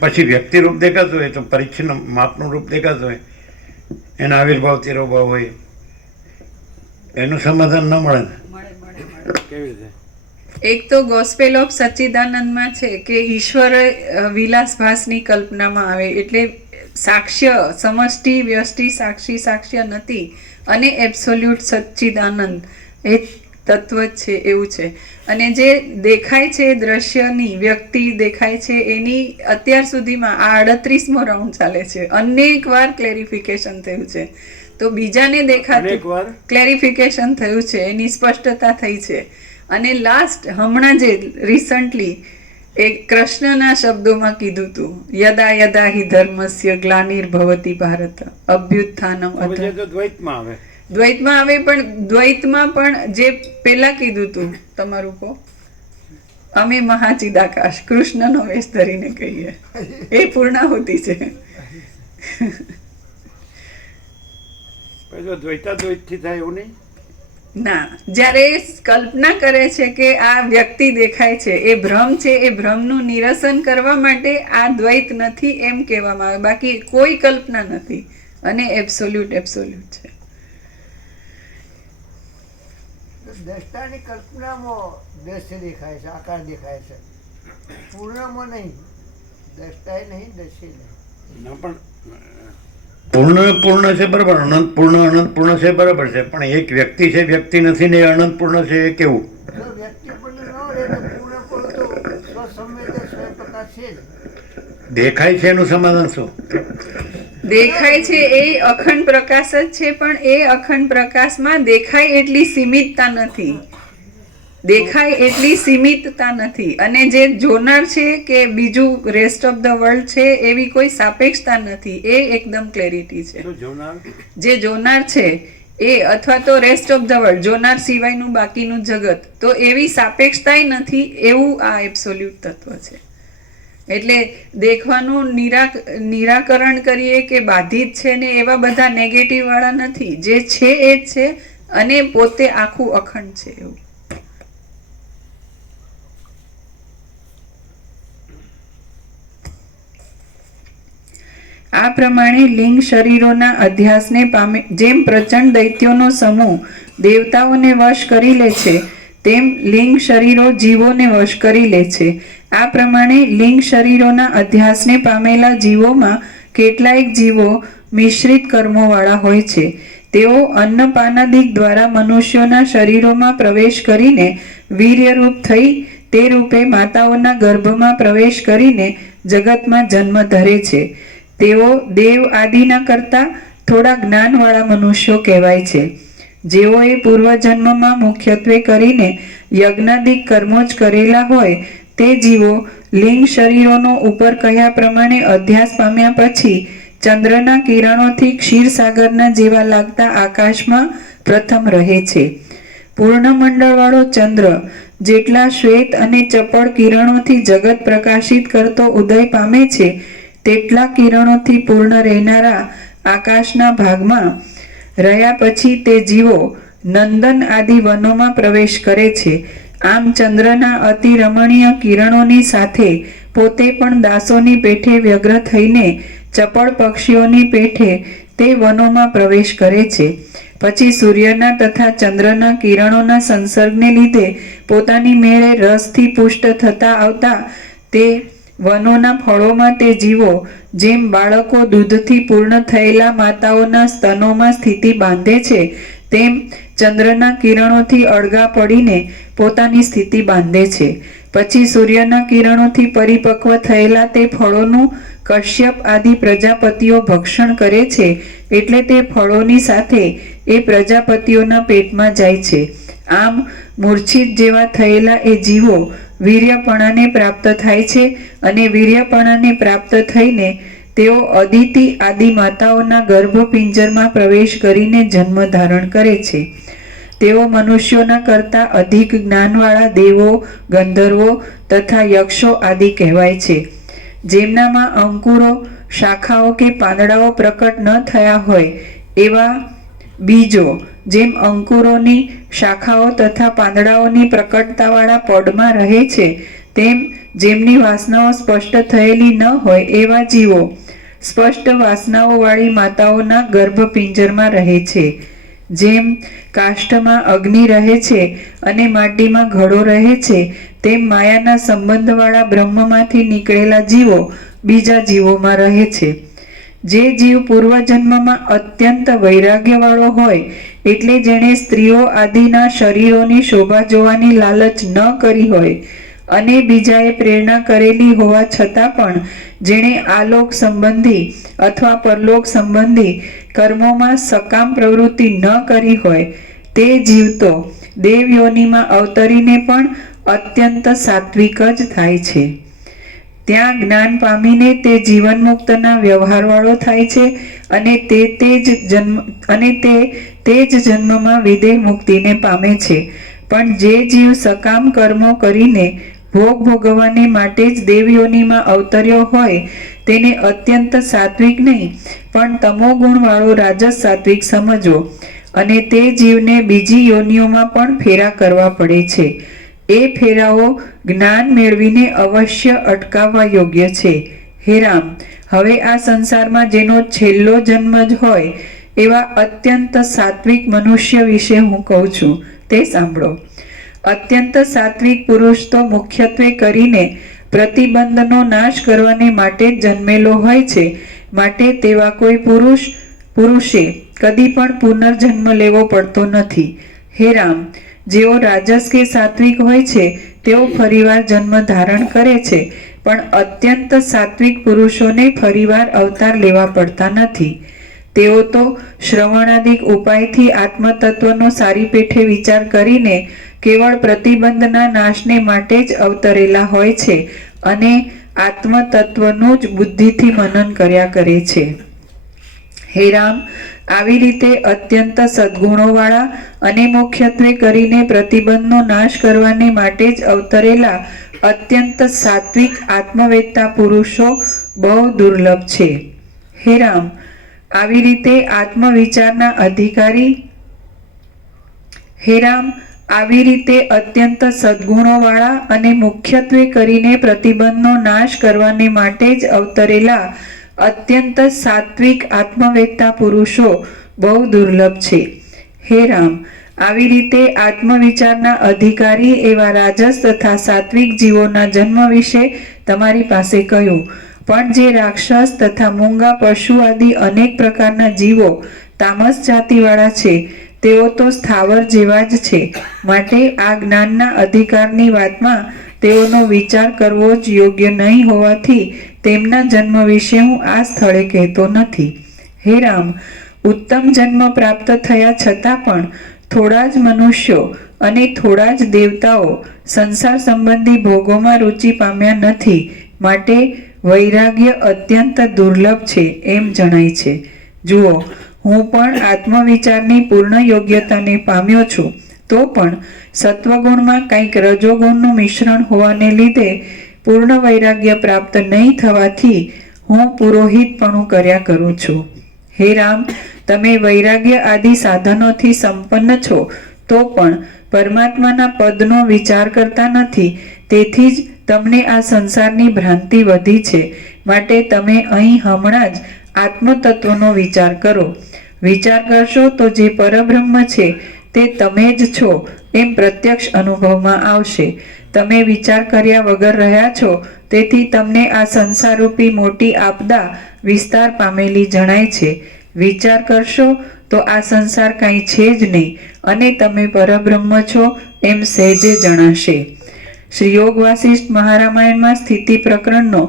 પછી વ્યક્તિ રૂપ દેખાતું હોય તો પરિચ્છિન્ન માપનું રૂપ દેખાતું હોય, એના આવિર્ભાવ તિરોભાવ હોય, એનું સમાધાન ન મળે ને. મળે. કેવી રીતે? એક તો ગોસ્પેલ ઓફ સચ્ચિદાનંદમાં છે કે ઈશ્વર વિલાસભાસની કલ્પનામાં આવે. એટલે સાક્ષ્ય, સમષ્ટિ, વ્યષ્ટિ, સાક્ષી, સાક્ષ્ય નથી, અને એબ્સોલ્યુટ સચ્ચિદાનંદ એ તત્વ જ છે એવું છે. અને જે દેખાય છે દ્રશ્યની વ્યક્તિ દેખાય છે એની અત્યાર સુધીમાં આ 38મો રાઉન્ડ ચાલે છે, અનેક વાર ક્લેરિફિકેશન થયું છે. તો બીજાને દેખાતું અનેકવાર? ક્લેરિફિકેશન થયું છે, એની સ્પષ્ટતા થઈ છે. અને લાસ્ટ હમણાં જે રિસન્ટલી એ કૃષ્ણના શબ્દોમાં કીધું હતું, યદા યદા હિ ધર્મસ્ય ગ્લાનિર્ભવતિ ભારત અભ્યુત્થાનમ હવે જે તો દ્વૈતમાં આવે. દ્વૈતમાં આવે, પણ દ્વૈતમાં પણ જે પેલા કીધું હતું, તમારું કહો, અમે મહાચિદાકાશ કૃષ્ણનો વેશ ધરીને કહીએ, એ પૂર્ણાહુતિ છે. પછી દ્વૈતાદ્વૈતથી થાય એવું નહીં. ના, જ્યારે એ કલ્પના કરે છે કે આ વ્યક્તિ દેખાય છે, એ ભ્રમ છે, એ ભ્રમનું નિરસન કરવા માટે આ દ્વૈત નથી એમ કહેવામાં આવે. બાકી કોઈ કલ્પના નથી, અને એબ્સોલ્યુટ એબ્સોલ્યુટ છે. દ્રષ્ટાની કલ્પનામાં દ્રશ્ય દેખાય છે, આકાર દેખાય છે, પૂર્ણમાં નહીં. દ્રષ્ટાએ નહીં, દ્રશ્ય નહીં. ના, પણ પૂર્ણ છે બરાબર, અનંત પૂર્ણ છે બરાબર છે, પણ એક વ્યક્તિ છે, વ્યક્તિ નથી ને એ અનંત પૂર્ણ છે, એ કેવું? જો વ્યક્તિ પણ ન રહે તો પૂર્ણપણું તો સ્વસંવેદ્ય સ્વયંપ્રકાશ છે જ. દેખાય છે એનું સમાધાન શું? દેખાય છે એ અખંડ પ્રકાશ જ છે, પણ એ અખંડ પ્રકાશમાં દેખાય એટલી સીમિતતા નથી. દેખાય એટલી સીમિતતા નથી. અને જે જોનાર છે કે બીજું રેસ્ટ ઓફ ધ વર્લ્ડ છે એવી કોઈ સાપેક્ષતા નથી. એ એકદમ ક્લેરિટી છે. શું જોનાર? જે જોનાર છે એ, અથવા તો રેસ્ટ ઓફ ધ વર્લ્ડ, જોનાર સિવાયનું બાકીનું જગત, તો એવી સાપેક્ષતાય નથી, એવું આ એબ્સોલ્યુટ તત્વ છે. એટલે દેખવાનું નિરાકરણ કરીએ કે બાધિત છે ને એવા બધા નેગેટિવ વાળા નથી. જે છે એ જ છે, અને પોતે આખું અખંડ છે એવું. આ પ્રમાણે લિંગ શરીરોના અધ્યાસને પામે જેમ પ્રચંડ દૈત્યોનો સમૂહ દેવતાઓને વશ કરી લે છે, તેમ લિંગ શરીરો જીવોને વશ કરી લે છે. આ પ્રમાણે લિંગ શરીરોના અધ્યાસને પામેલા જીવોમાં કેટલાક જીવો મિશ્રિત કર્મોવાળા હોય છે. તેઓ અન્નપાનાદિક દ્વારા મનુષ્યોના શરીરોમાં પ્રવેશ કરીને વીર્યરૂપ થઈ તે રૂપે માતાઓના ગર્ભમાં પ્રવેશ કરીને જગતમાં જન્મ ધરે છે. તેઓ દેવ આદિના કરતા થોડા જ્ઞાનવાળા મનુષ્યો કહેવાય છે. જેઓએ પૂર્વજન્મમાં મુખ્યત્વે કરીને યજ્ઞાદિક કર્મો જ કરેલા હોય તે જીવો લિંગ શરીરોનો ઉપર કહ્યા પ્રમાણે અધ્યાસ પામ્યા પછી ચંદ્રના કિરણોથી ક્ષીરસાગરના જેવા લાગતા આકાશમાં પ્રથમ રહે છે. પૂર્ણમંડળવાળો ચંદ્ર જેટલા શ્વેત અને ચપળ કિરણોથી જગત પ્રકાશિત કરતો ઉદય પામે છે, તેટલા કિરણોથી પૂર્ણ રહેનારા આકાશના ભાગમાં રહ્યા પછી તે જીવો નંદન આદિ વનોમાં પ્રવેશ કરે છે. આમ ચંદ્રના અતિ રમણીય કિરણોની સાથે પોતે પણ દાસોની પેઠે વ્યગ્ર થઈને ચપળ પક્ષીઓની પેઠે તે વનોમાં પ્રવેશ કરે છે. પછી સૂર્યના તથા ચંદ્રના કિરણોના સંસર્ગને લીધે પોતાની મેળે રસથી પુષ્ટ થતા આવતા તે વનોના ફળોમાં તે જીવો જેમ બાળકો દૂધથી પૂર્ણ થયેલા માતાઓના સ્તનોમાં સ્થિતિ બાંધે છે, તેમ ચંદ્રના કિરણોથી અળગા પડીને પોતાની સ્થિતિ બાંધે છે. પછી સૂર્યના કિરણોથી પરિપક્વ થયેલા તે ફળોનું કશ્યપ આદિ પ્રજાપતિઓ ભક્ષણ કરે છે, એટલે તે ફળોની સાથે એ પ્રજાપતિઓના પેટમાં જાય છે. આમ મૂર્છિત જેવા થયેલા એ જીવો વીર્યપણાને પ્રાપ્ત થાય છે અને વીર્યપણાને પ્રાપ્ત થઈને તેઓ અદિતિ આદિ માતાઓના ગર્ભપિંજરમાં પ્રવેશ કરીને જન્મ ધારણ કરે છે. તેઓ મનુષ્યોના કરતા અધિક જ્ઞાનવાળા દેવો, ગંધર્વો તથા યક્ષો આદિ કહેવાય છે. જેમનામાં અંકુરો, શાખાઓ કે પાંદડાઓ પ્રકટ ન થયા હોય એવા બીજો જેમ અંકુરોની, શાખાઓ તથા પાંદડાઓની પ્રકટતાવાળા પડમાં રહે છે, તેમ જેમની વાસનાઓ સ્પષ્ટ થયેલી ન હોય એવા જીવો સ્પષ્ટ વાસનાઓવાળી માતાઓના ગર્ભપિંજરમાં રહે છે. જેમ કાષ્ઠમાં અગ્નિ રહે છે અને માટીમાં ઘડો રહે છે, તેમ માયાના સંબંધવાળા બ્રહ્મમાંથી નીકળેલા જીવો બીજા જીવોમાં રહે છે. જે જીવ પૂર્વજન્મમાં અત્યંત વૈરાગ્યવાળો હોય, એટલે જેણે સ્ત્રીઓ આદિના શરીરોની શોભા જોવાની લાલચ ન કરી હોય અને બીજાએ પ્રેરણા કરેલી હોવા છતાં પણ જેણે આલોક સંબંધી અથવા પરલોક સંબંધી કર્મોમાં સકામ પ્રવૃત્તિ ન કરી હોય, તે જીવ તો દેવયોનિમાં અવતરીને પણ અત્યંત સાત્વિક જ થાય છે. ત્યાં જ્ઞાન પામીને તે જીવન મુક્તના વ્યવહારવાળો થાય છે અને તે જ જન્મમાં વિદેહ મુક્તિને પામે છે. પણ જે જીવ સકામ કર્મો કરીને ભોગ ભોગવવાને માટે જ દેવયોનિમાં અવતર્યો હોય, તેને અત્યંત સાત્વિક નહીં પણ તમોગુણવાળો રાજસ સાત્વિક સમજવો અને તે જીવને બીજી યોનિઓમાં પણ ફેરા કરવા પડે છે. એ ફેરાઓ જ્ઞાન મેળવીને અવશ્ય અટકાવવા યોગ્ય છે. હે રામ, હવે આ સંસારમાં જેનો છેલ્લો જન્મ જ હોય એવા અત્યંત સાત્વિક મનુષ્ય વિશે હું કહું છું, તે સાંભળો. અત્યંત સાત્વિક પુરુષ તો મુખ્યત્વે કરીને પ્રતિબંધનો નાશ કરવાને માટે જ જન્મેલો હોય છે, માટે તેવા કોઈ પુરુષે કદી પણ પુનર્જન્મ લેવો પડતો નથી. હે રામ, જેઓ રાજસ કે સાત્વિક હોય છે તેઓ ફરીવાર જન્મ ધારણ કરે છે, પણ અત્યંત સાત્વિક પુરુષોને ફરીવાર અવતાર લેવા પડતા નથી. તેઓ તો શ્રવણાદિક ઉપાયથી આત્મતત્વનો સારી પેઠે વિચાર કરીને કેવળ પ્રતિબંધના નાશને માટે જ અવતરેલા હોય છે અને આત્મતત્વનું જ બુદ્ધિથી મનન કર્યા કરે છે. હે રામ, આવી રીતે અત્યંત સદ્ગુણોવાળા અને મુખ્યત્વે કરીને પ્રતિબંધનો નાશ કરવાને માટે જ અવતરેલા અત્યંત સાત્વિક આત્મવેત્તા પુરુષો બહુ દુર્લભ છે. હે રામ, આવી રીતે આત્મવિચારના અધિકારી હે રામ, આવી રીતે અત્યંત સદ્ગુણોવાળા અને મુખ્યત્વે કરીને પ્રતિબંધનો નાશ કરવાને માટે જ અવતરેલા અત્યંત સાત્વિક આત્મવેત્તા પુરુષો બહુ દુર્લભ છે. હે રામ, આવી રીતે આત્મવિચારના અધિકારી એવા રાજસ તથા સાત્વિક જીવોના જન્મ વિશે તમારી પાસે કહ્યું. પણ જે રાક્ષસ તથા મૂંગા પશુ આદિ અનેક પ્રકારના જીવો તામસ જાતિવાળા છે તેઓ તો સ્થાવર જેવા જ છે. માટે આ જ્ઞાનના અધિકારની વાતમાં તેઓનો વિચાર કરવો જ યોગ્ય નહીં હોવાથી તેમના જન્મ વિશે હું આ સ્થળે કહેતો નથી. હે રામ, ઉત્તમ જન્મ પ્રાપ્ત થયા છતાં પણ થોડા જ મનુષ્યો અને થોડા જ દેવતાઓ સંસાર સંબંધી ભોગોમાં રુચિ પામ્યા નથી. માટે વૈરાગ્ય અત્યંત દુર્લભ છે એમ જણાય છે. જુઓ, હું પણ આત્મવિચારની પૂર્ણ યોગ્યતાને પામ્યો છું, તો પણ સત્વગુણમાં કંઈક રજોગુણનું મિશ્રણ હોવાને લીધે પૂર્ણ વૈરાગ્ય પ્રાપ્ત નહીં થવાથી હું પુરોહિતપણું કર્યા કરું છું. હે રામ, તમે વૈરાગ્ય આદિ સાધનોથી સંપન્ન છો તો પણ પરમાત્માના પદનો વિચાર કરતા નથી. તેથી જ તમને આ સંસારની ભ્રાંતિ વધી છે. માટે તમે અહીં હમણાં જ આત્મતત્વનો વિચાર કરો. વિચાર કરશો તો જે પરબ્રહ્મ છે તે તમે જ છો એમ પ્રત્યક્ષ અનુભવમાં આવશે. તમે વિચાર કર્યા વગર રહ્યા છો, તેથી તમને આ સંસારરૂપી મોટી આપદા વિસ્તાર પામેલી જણાય છે. વિચાર કરશો તો આ સંસાર કાંઈ છે જ નહીં અને તમે પરબ્રહ્મ છો એમ સહેજે જણાશે. શ્રી યોગ વાસિષ્ઠ મહારામાયણમાં સ્થિતિ પ્રકરણનો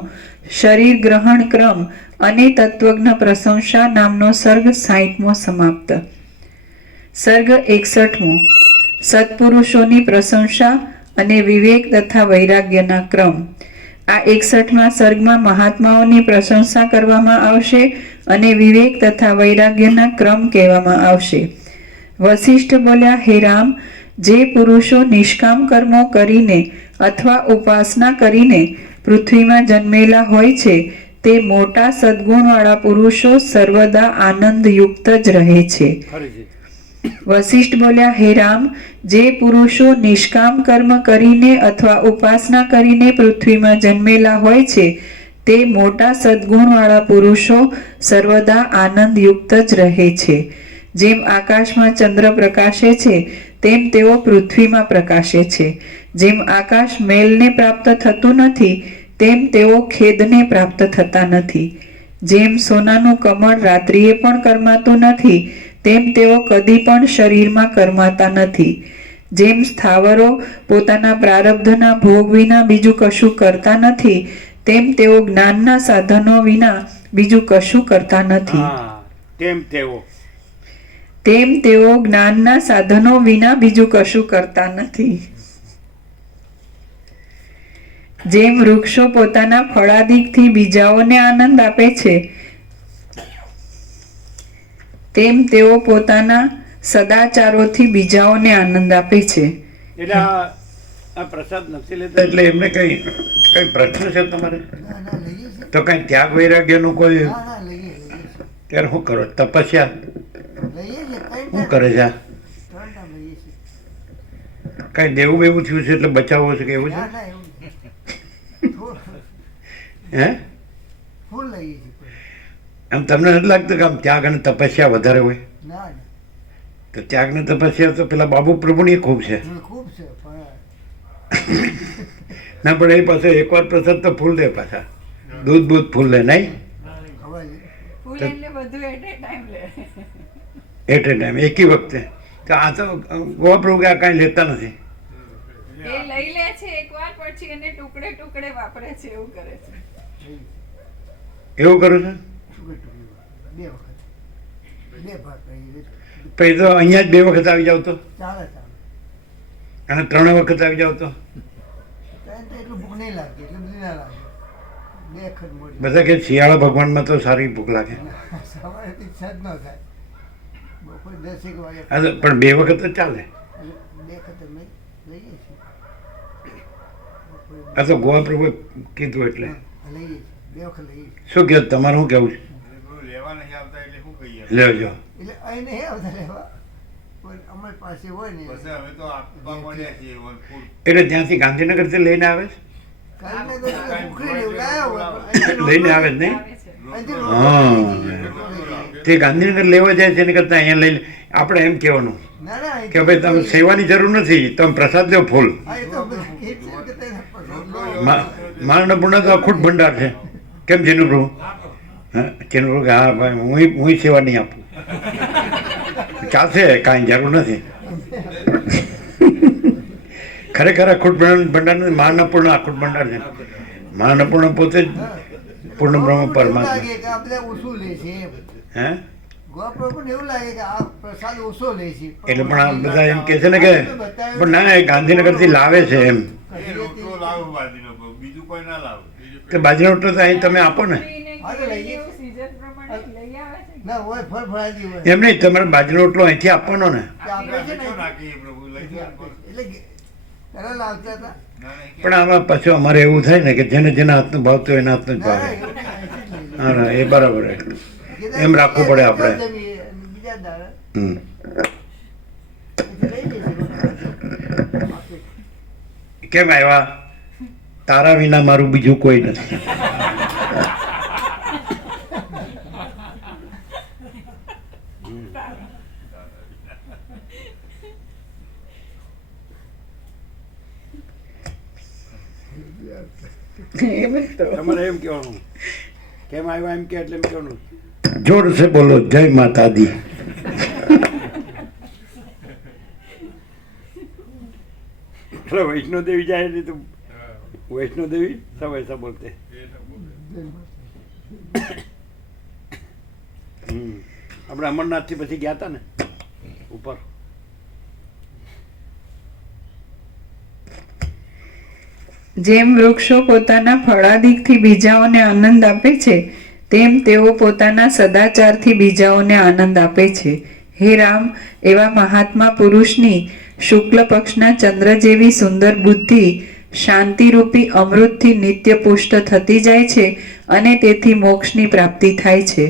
શરીર ગ્રહણ ક્રમ અને તત્વજ્ઞ પ્રશંસા નામનો સર્ગ 60મો સમાપ્ત. સર્ગ 61મો સત્પુરુષોની પ્રશંસા અને વિવેક તથા વૈરાગ્યના ક્રમ. આ 61મા સર્ગમાં મહાત્માઓની પ્રશંસા કરવામાં આવશે અને વિવેક તથા વૈરાગ્યના ક્રમ કહેવામાં આવશે. વશિષ્ઠ બોલ્યા, હે રામ, જે પુરુષો નિષ્કામ કર્મો કરીને અથવા ઉપાસના કરીને પૃથ્વીમાં જન્મેલા હોય છે તે મોટા સદ્ગુણવાળા પુરુષો સર્વદા આનંદયુક્ત જ રહે છે. વશિષ્ઠ બોલ્યા, હે રામ, જે પુરુષો નિષ્કામ કર્મ કરીને અથવા ઉપાસના કરીને પૃથ્વીમાં જન્મેલા હોય છે તે મોટા સદ્ગુણવાળા પુરુષો સર્વદા આનંદયુક્ત જ રહે છે. જેમ આકાશમાં ચંદ્ર પ્રકાશે છે તેમ તેઓ પૃથ્વીમાં પ્રકાશે છે. જેમ આકાશ મેલને પ્રાપ્ત થતું નથી તેમ તેઓ ખેદને પ્રાપ્ત થતા નથી. જેમ સોનાનું કમળ રાત્રિએ પણ કરમાતું નથી તેમ તેઓ કદી પણ શરીરમાં કરમાતા નથી. જેમ સ્થાવરો પોતાના પ્રારબ્ધના ભોગ વિના બીજું કશું કરતા નથી તેમ તેઓ જ્ઞાનના સાધનો વિના બીજું કશું કરતા નથી. તેમ તેઓ જ્ઞાનના સાધનો વિના બીજું કશું કરતા નથી. જેમ વૃક્ષો પોતાના ફળાદિકથી બીજાઓને આનંદ આપે છે તેમ તેઓ પોતાના સદાચારોથી બીજાઓને આનંદ આપે છે. એટલે આ પ્રસાદ નથી લેતા એટલે એમને કઈ પ્રશ્ન છે તમારે? ના ના લઈએ છીએ. તો કઈ ત્યાગ વૈરાગ્યનું કોઈ ના ના લઈએ ત્યારે શું કરો? તપસ્યા લઈએ છીએ. શું કરે છે? 3 ટાઈમ લઈએ છીએ. કઈ દેવું બેવું થયું છે એટલે બચાવવો છે કે એવું છે? ના ના એવું નહીં. હે ફૂલ લઈએ છીએ. આમ તમને નથી લાગતું કે આમ ત્યાગ અને તપસ્યા વધારે હોય? ના ના તો ત્યાગ ને તપસ્યા તો પેલા બાબુ પ્રભુની ખૂબ છે. ખૂબ છે પણ ના પણ એ પાસે એકવાર પ્રસાદ તો ફૂલ દે, પાછા દૂધ બૂધ ફૂલ લે નહીં ખવાય ફૂલ એટલે બધું એટ એ ટાઈમ લે. એટ એ ટાઈમ એકી વખતે. તો આ તો ગોવા પ્રભુ કે આ કાંઈ લેતા નથી. એ લઈ લે છે એકવાર, પછી એને ટુકડે ટુકડે વાપરે છે, એવું કરે છે. એવું કરું છું? ટુકડે ટુકડે 2 વખત 2 ભાગ કરી પછી તો અહીંયા જ 2 વખત આવી જાવ તો, ચાલે ચાલે. અને 3 વખત આવી જાવ તો ત્યાં તો એટલું ભૂખ નહીં લાગતી, એટલું બધું ના લાગે. 2 વખત મોડી બધા કે શિયાળા ભગવાનમાં તો સારી ભૂખ લાગે. સવારે ઈચ્છા જ ન થાય. બપોરે 10-1 વાગે હા તો પણ 2 વખત જ ચાલે. 2 વખત અમે લઈએ છીએ. બપોરે આ તો ગોવા પ્રભુએ કીધું એટલે લઈએ છીએ. 2 વખત લઈએ છીએ. શું કહે તમારું શું કહેવું છે? લેવા નહીં આવતા એટલે શું કહીએ? લેજો. એટલે અહીં નહીં આવતા લેવા, પણ અમારી પાસે હોય ને પછી હવે તો આપવા મળ્યા છીએ વનફૂડ. એટલે ત્યાંથી ગાંધીનગરથી લઈને આવે છે? કાંઈ ઉખડી લેવું લાયા હોય પણ લઈને આવે જ નહીં? આવે છે અહીંથી હા. રોટલો તે ગાંધીનગર લેવા જાય છે એની કરતાં અહીંયા લઈને આપણે એમ કહેવાનું ના ના કે ભાઈ તમે સેવાની જરૂર નથી, તમે પ્રસાદ લો ફૂલ. હા એ તો એ જ છે કે તેને પસંદ મારા પૂર્ણ તો અખૂટ ભંડાર છે. કેમ છે પ્રભુ? હા ચેનું પ્રભુ હા ભાઈ હું સેવા નહીં આપું. ચાલશે, કાંઈ જરૂર નથી. ખરેખર અખૂટ ભંડાર નથી, માનપૂર્ણ અખૂટ ભંડાર છે. માનપૂર્ણ પોતે જ પૂર્ણ બ્રહ્મ એવું પરમાત્મા. લાગે કે આપણે ઓછું લે છે એમ હે ગોપરો પણ એવું લાગે કે આ પ્રસાદ ઓછો લે છે એટલે પણ આ બધા એમ કહે છે ને કે પણ ના એ ગાંધીનગરથી લાવે છે એમ. એ રોટલો લાવો બાજરીનો, બીજું કોઈ ના લાવો. કે બાજરીનો રોટલો તો અહીં તમે આપો ને. સ્ત્રીને હા, તો લઈએ. કેવું season પ્રમાણે લઈ આવે છે ના હોય ફળ ફળાદી હોય એમ નહીં, તમારે બાજરીનો રોટલો અહીંથી આપવાનો ને. કે આપણે છે ને કેટલો નાખીએ પ્રભુ, લઈ જાઓ. એટલે પહેલા લાવતા હતા ના, ના, પણ આમાં પાછું અમારે એવું થાય ને કે જેને જેના હાથનું ભાવતું હોય એના હાથનું જ ના ભાવે. એવું નહીં, અહીંથી જ લઈએ. હા ના, એ બરાબર છે. કીધા એમ રાખવું પડે આપણે. જમીએ અને બીજા દાડા હમ. અહીંથી લઈ લઈશું. કેમ આવ્યા? તારા વિના મારું બીજું કોઈ નથી. એમ જ તો. તમારે એમ કહેવાનું કેમ આવ્યા એમ કે એટલે એમ કહેવાનું જોર સે બોલો જય માતા દી. चलो वैष्णो देवी जाए नहीं तो वैष्णो देवी सब ऐसा बोलते हैं. આપણે અમરનાથથી પછી ગયા હતા ને ઉપર. જેમ વૃક્ષો પોતાના ફળાદિકથી બીજાઓને આનંદ આપે છે તેમ તેઓ પોતાના સદાચારથી બીજાઓને આનંદ આપે છે. હે રામ, એવા મહાત્મા પુરુષની શુક્લ પક્ષના ચંદ્ર જેવી સુંદર બુદ્ધિ શાંતિરૂપી અમૃતથી નિત્ય પુષ્ટ થતી જાય છે અને તેથી મોક્ષની પ્રાપ્તિ થાય છે.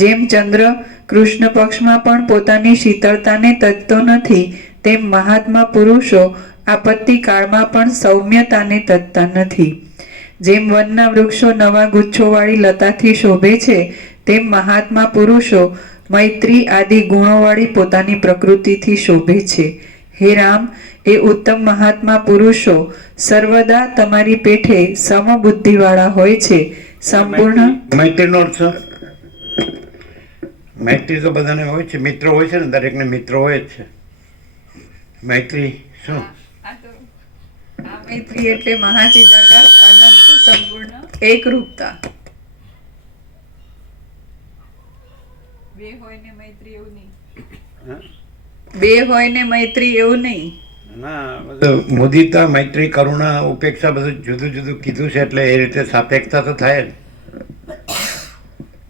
જેમ ચંદ્ર કૃષ્ણ પક્ષમાં પણ પોતાની શીતળતાને તજતો નથી, તેમ મહાત્મા પુરુષો આપત્તિ કાળમાં પણ સૌમ્યતાને તજતા નથી. જેમ વનના વૃક્ષો નવા ગુચ્છોવાળી લતાથી શોભે છે, તેમ મહાત્મા પુરુષો મૈત્રી આદિ ગુણોવાળી પોતાની પ્રકૃતિથી શોભે છે. હે રામ, એ ઉત્તમ મહાત્મા પુરુષો સર્વદા તમારી પેઠે સમબુદ્ધિવાળા હોય છે. સંપૂર્ણ મૈત્રીનો અર્થ શું? મૈત્રી તો બધાને હોય છે, મિત્રો હોય છે ને, દરેકને મિત્રો હોય જ છે. મૈત્રી શું? આ તો આ મૈત્રી એટલે મહાચિદાકાર અનંત સંપૂર્ણ એકરૂપતા. બે હોય ને મૈત્રી એવું નહીં. હા? બે હોય ને મૈત્રી એવું નહીં. ના બધું મુદિતા મૈત્રી કરુણા ઉપેક્ષા બધું જુદું જુદું કીધું છે એટલે એ રીતે સાપેક્ષતા તો થાય જ.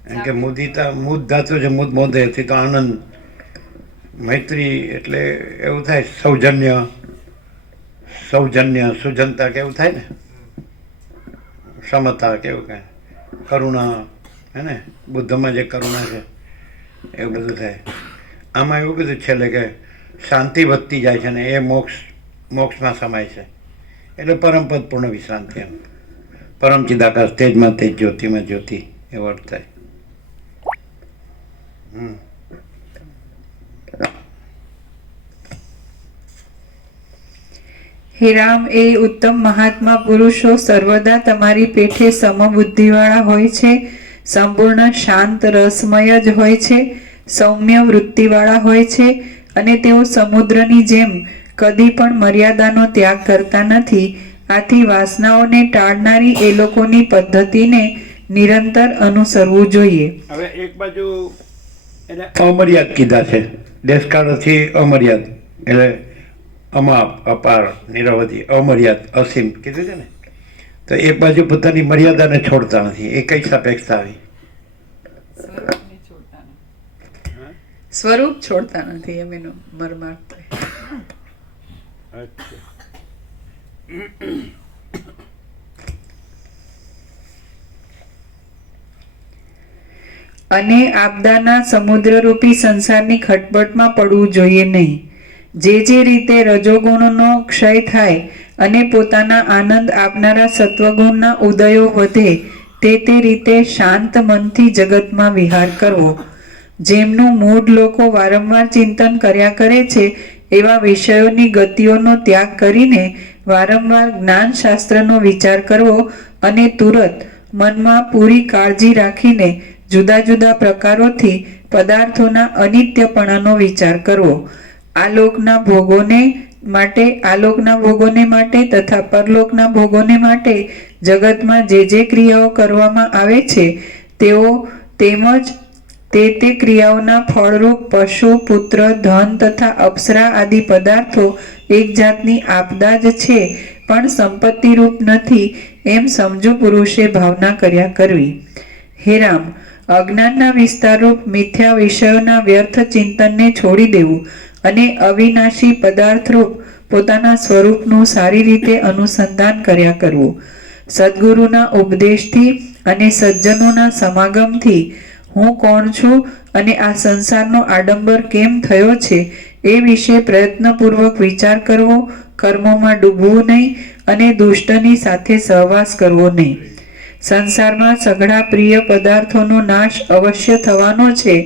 કારણ કે મુદિતા મુદ ધાતુ છે, મુદ મોદેથી તો આનંદ. મૈત્રી એટલે એવું થાય સૌજન્ય સૌજન્ય સુજનતા કેવું થાય ને, સમતા કેવું કાંઈ, કરુણા હે ને, બુદ્ધમાં જે કરુણા છે એવું બધું થાય. આમાં એવું બધું છેલ્લે કે શાંતિ વધતી જાય છે ને એ મોક્ષમાં સમાય છે એટલે પરમપદ પૂર્ણ વિશ્રાંતિ એમ. પરમ ચિદાકાશ તેજમાં તેજ જ્યોતિમાં જ્યોતિ એવો અર્થ થાય. હે રામ, એ ઉત્તમ મહાત્મા પુરુષો સર્વદા તમારી પેઠે સમબુદ્ધિવાળા હોય છે, સંપૂર્ણ શાંત રસમય જ હોય છે, સૌમ્ય વૃત્તિવાળા હોય છે અને તેઓ સમુદ્રની જેમ કદી પણ મર્યાદાનો ત્યાગ કરતા નથી. આથી વાસનાઓને ટાળનારી એ લોકોની પદ્ધતિને નિરંતર અનુસરવું જોઈએ. હવે એક બાજુ એને અમર્યાદ કીધા છે, દેશકાળથી અમર્યાદ એટલે અમાપ અપાર નિરવધિ અમર્યાદ અસીમ કીધું છે ને. તો એક બાજુ પોતાની મર્યાદાને છોડતા નથી, એ કઈ સાપેક્ષતા આવી? સ્વરૂપને છોડતા નથી. સ્વરૂપ છોડતા નથી એમ એનો મર્માર્થ થાય. અચ્છા. અને આપદાના સમુદ્રરૂપી સંસારની ખટપટમાં પડવું જોઈએ નહીં. જે રીતે રજોગુણનો ક્ષય થાય અને પોતાના આનંદ આપનારા સત્વગુણના ઉદયો વધે, તે રીતે શાંત મનથી જગતમાં વિહાર કરવો. જેમનું મૂળ લોકો વારંવાર ચિંતન કર્યા કરે છે એવા વિષયોની ગતિઓનો ત્યાગ કરીને વારંવાર જ્ઞાનશાસ્ત્રનો વિચાર કરવો અને તુરત મનમાં પૂરી કાળજી રાખીને જુદા જુદા પ્રકારોથી પદાર્થોના અનિત્યપણાનો વિચાર કરવો. આલોકના ભોગોને માટે તથા પરલોકના ભોગોને માટે જગતમાં જે ક્રિયાઓ કરવામાં આવે છે તેઓ તેમજ તે ક્રિયાઓના ફળરૂપ પશુ, પુત્ર, ધન તથા અપ્સરા આદિ પદાર્થો એક જાતની આપદા જ છે, પણ સંપત્તિરૂપ નથી એમ સમજુ પુરુષે ભાવના કર્યા કરવી. હે રામ, અજ્ઞાનના વિસ્તારરૂપ મિથ્યા વિષયોના વ્યર્થ ચિંતનને છોડી દેવું અને અવિનાશી પદાર્થરૂપ પોતાના સ્વરૂપનું સારી રીતે અનુસંધાન કર્યા કરવું. સદ્ગુરુના ઉપદેશથી અને સજ્જનોના સમાગમથી હું કોણ છું અને આ સંસારનો આડંબર કેમ થયો છે એ વિશે પ્રયત્નપૂર્વક વિચાર કરવો, કર્મોમાં ડૂબવું નહીં અને દુષ્ટની સાથે સહવાસ કરવો નહીં. સંસારમાં સઘળા પ્રિય પદાર્થોનો નાશ અવશ્ય થવાનો છે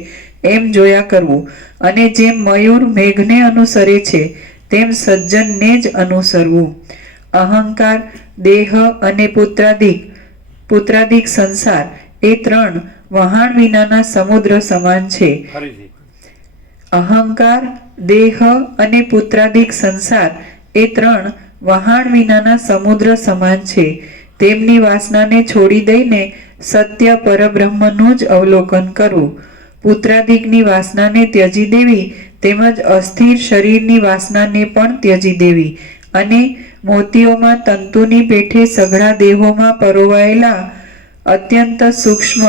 એમ જોયા કરવું અને જેમ મયુર મેઘને અનુસરે છે તેમ સજ્જનને જ અનુસરવું. અહંકાર, દેહ અને પુત્રાદિક સંસાર એ ત્રણ વહાણ વિનાના સમુદ્ર સમાન છે. ફરીથી. અહંકાર, દેહ અને પુત્રાદિક સંસાર એ ત્રણ વહાણ વિનાના સમુદ્ર સમાન છે. તેમની વાસનાને છોડી દઈને સત્ય પરબ્રહ્મનું જ અવલોકન કરવું. પુત્રાદિકની વાસનાને ત્યજી દેવી તેમજ અસ્થિર શરીરની વાસનાને પણ ત્યજી દેવી અને મોતીઓમાં તંતુની પેઠે સઘળા દેહોમાં પરોવાયેલા અત્યંત સૂક્ષ્મ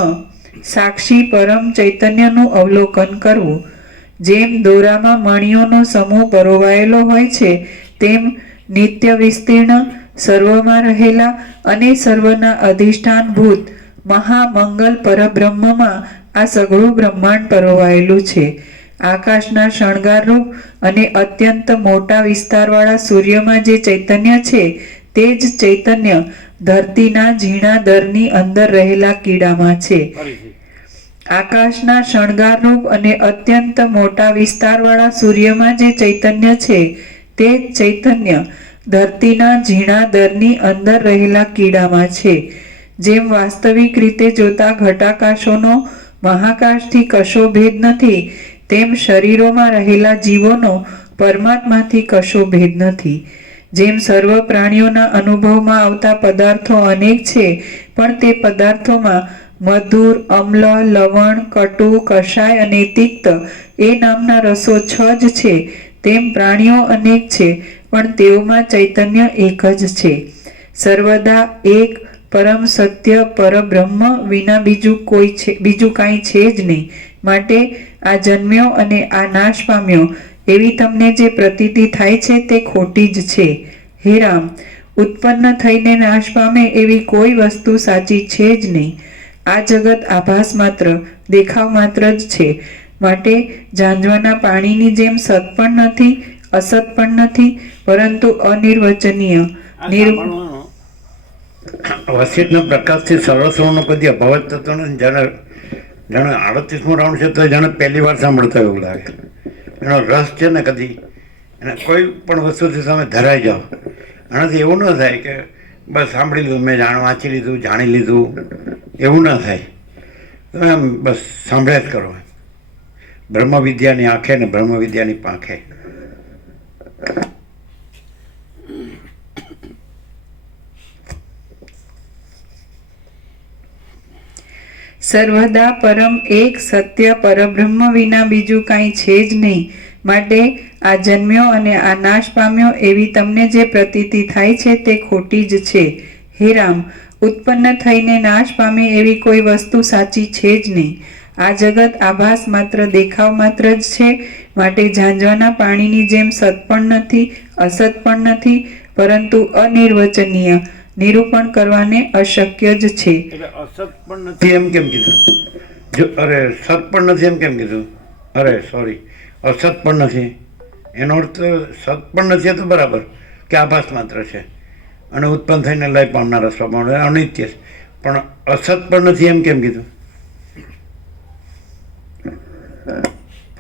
સાક્ષી પરમ ચૈતન્યનું અવલોકન કરવું. જેમ દોરામાં મણિઓનો સમૂહ પરોવાયેલો હોય છે તેમ નિત્ય વિસ્તીર્ણ સર્વમાં રહેલા અને સર્વના અધિષ્ઠાનભૂત મહામંગલ પરબ્રહ્મમાં આ સઘળું બ્રહ્માંડ પરોવાયેલું છે. આકાશના શણગારરૂપ અને અત્યંત મોટા વિસ્તારવાળા સૂર્યમાં જે ચૈતન્ય છે તે જ ચૈતન્ય ધરતીના ઝીણા દરની અંદર રહેલા કીડામાં છે. ફરીથી. આકાશના શણગારરૂપ અને અત્યંત મોટા વિસ્તારવાળા સૂર્યમાં જે ચૈતન્ય છે તે જ ચૈતન્ય ધરતીના ઝીણા દરની અંદર રહેલા કીડામાં છે. જેમ વાસ્તવિક રીતે જોતા ઘટાકાશોનો મહાકાશથી કશો ભેદ નથી, તેમ શરીરોમાં રહેલા જીવોનો પરમાત્માથી કશો ભેદ નથી. જેમ સર્વ પ્રાણીઓના અનુભવમાં આવતા પદાર્થો અનેક છે, પણ તે પદાર્થોમાં મધુર, અમ્લ, લવણ, કટુ, કષાય અને તિક્ત એ નામના રસો 6 જ છે, તેમ પ્રાણીઓ અનેક છે, પણ તેઓમાં ચૈતન્ય એક જ છે. સર્વદા એક પરમ સત્ય પરબ્રહ્મ વિના બીજું કાંઈ છે જ નહીં. માટે આ જન્મ્યો અને આ નાશ પામ્યો એવી તમને જે પ્રતીતિ થાય છે તે ખોટી જ છે. હે રામ, ઉત્પન્ન થઈને નાશ પામે એવી કોઈ વસ્તુ સાચી છે જ નહીં. આ જગત આભાસ માત્ર, દેખાવ માત્ર જ છે. માટે ઝાંઝવાના પાણીની જેમ સત પણ નથી, અસત પણ નથી, પરંતુ અનિર્વચનીય વસિષ્ઠના પ્રકાશથી સર્વસ્વનો કદી અભાવ થતો નથી. જાણે 38મું રાઉન્ડ છે તો જાણે પહેલી વાર સાંભળતા એવું લાગે. એનો રસ છે ને કદી એને કોઈ પણ વસ્તુથી તમે ધરાઈ જાઓ. આનાથી એવું ન થાય કે બસ સાંભળી લીધું, મેં વાંચી લીધું, જાણી લીધું, એવું ન થાય. તમે આમ બસ સાંભળ્યા જ કરો. બ્રહ્મ વિદ્યાની આંખે ને બ્રહ્મ વિદ્યાની પાંખે. સર્વદા પરમ એક સત્ય પરબ્રહ્મ વિના બીજું કાંઈ છે જ નહીં. માટે આ જન્મ્યો અને આ નાશ પામ્યો એવી તમને જે પ્રતીતિ થાય છે તે ખોટી જ છે. હે રામ, ઉત્પન્ન થઈને નાશ પામે એવી કોઈ વસ્તુ સાચી છે જ નહીં. આ જગત આભાસ માત્ર, દેખાવ માત્ર જ છે. માટે ઝાંઝવાના પાણીની જેમ સત પણ નથી, અસત પણ નથી, પરંતુ અનિર્વચનીય, નિરૂપણ કરવાને અશક્ય જ છે. એટલે અસત પણ નથી એમ કેમ કીધું? સત પણ નથી એમ કેમ કીધું? અરે સોરી, અસત પણ નથી. એનો અર્થ સત પણ નથી તો બરાબર કે આભાસ માત્ર છે અને ઉત્પન્ન થઈને લય પામનારા સ્વભાવ અનિત્ય છે, પણ અસત પણ નથી એમ કેમ કીધું?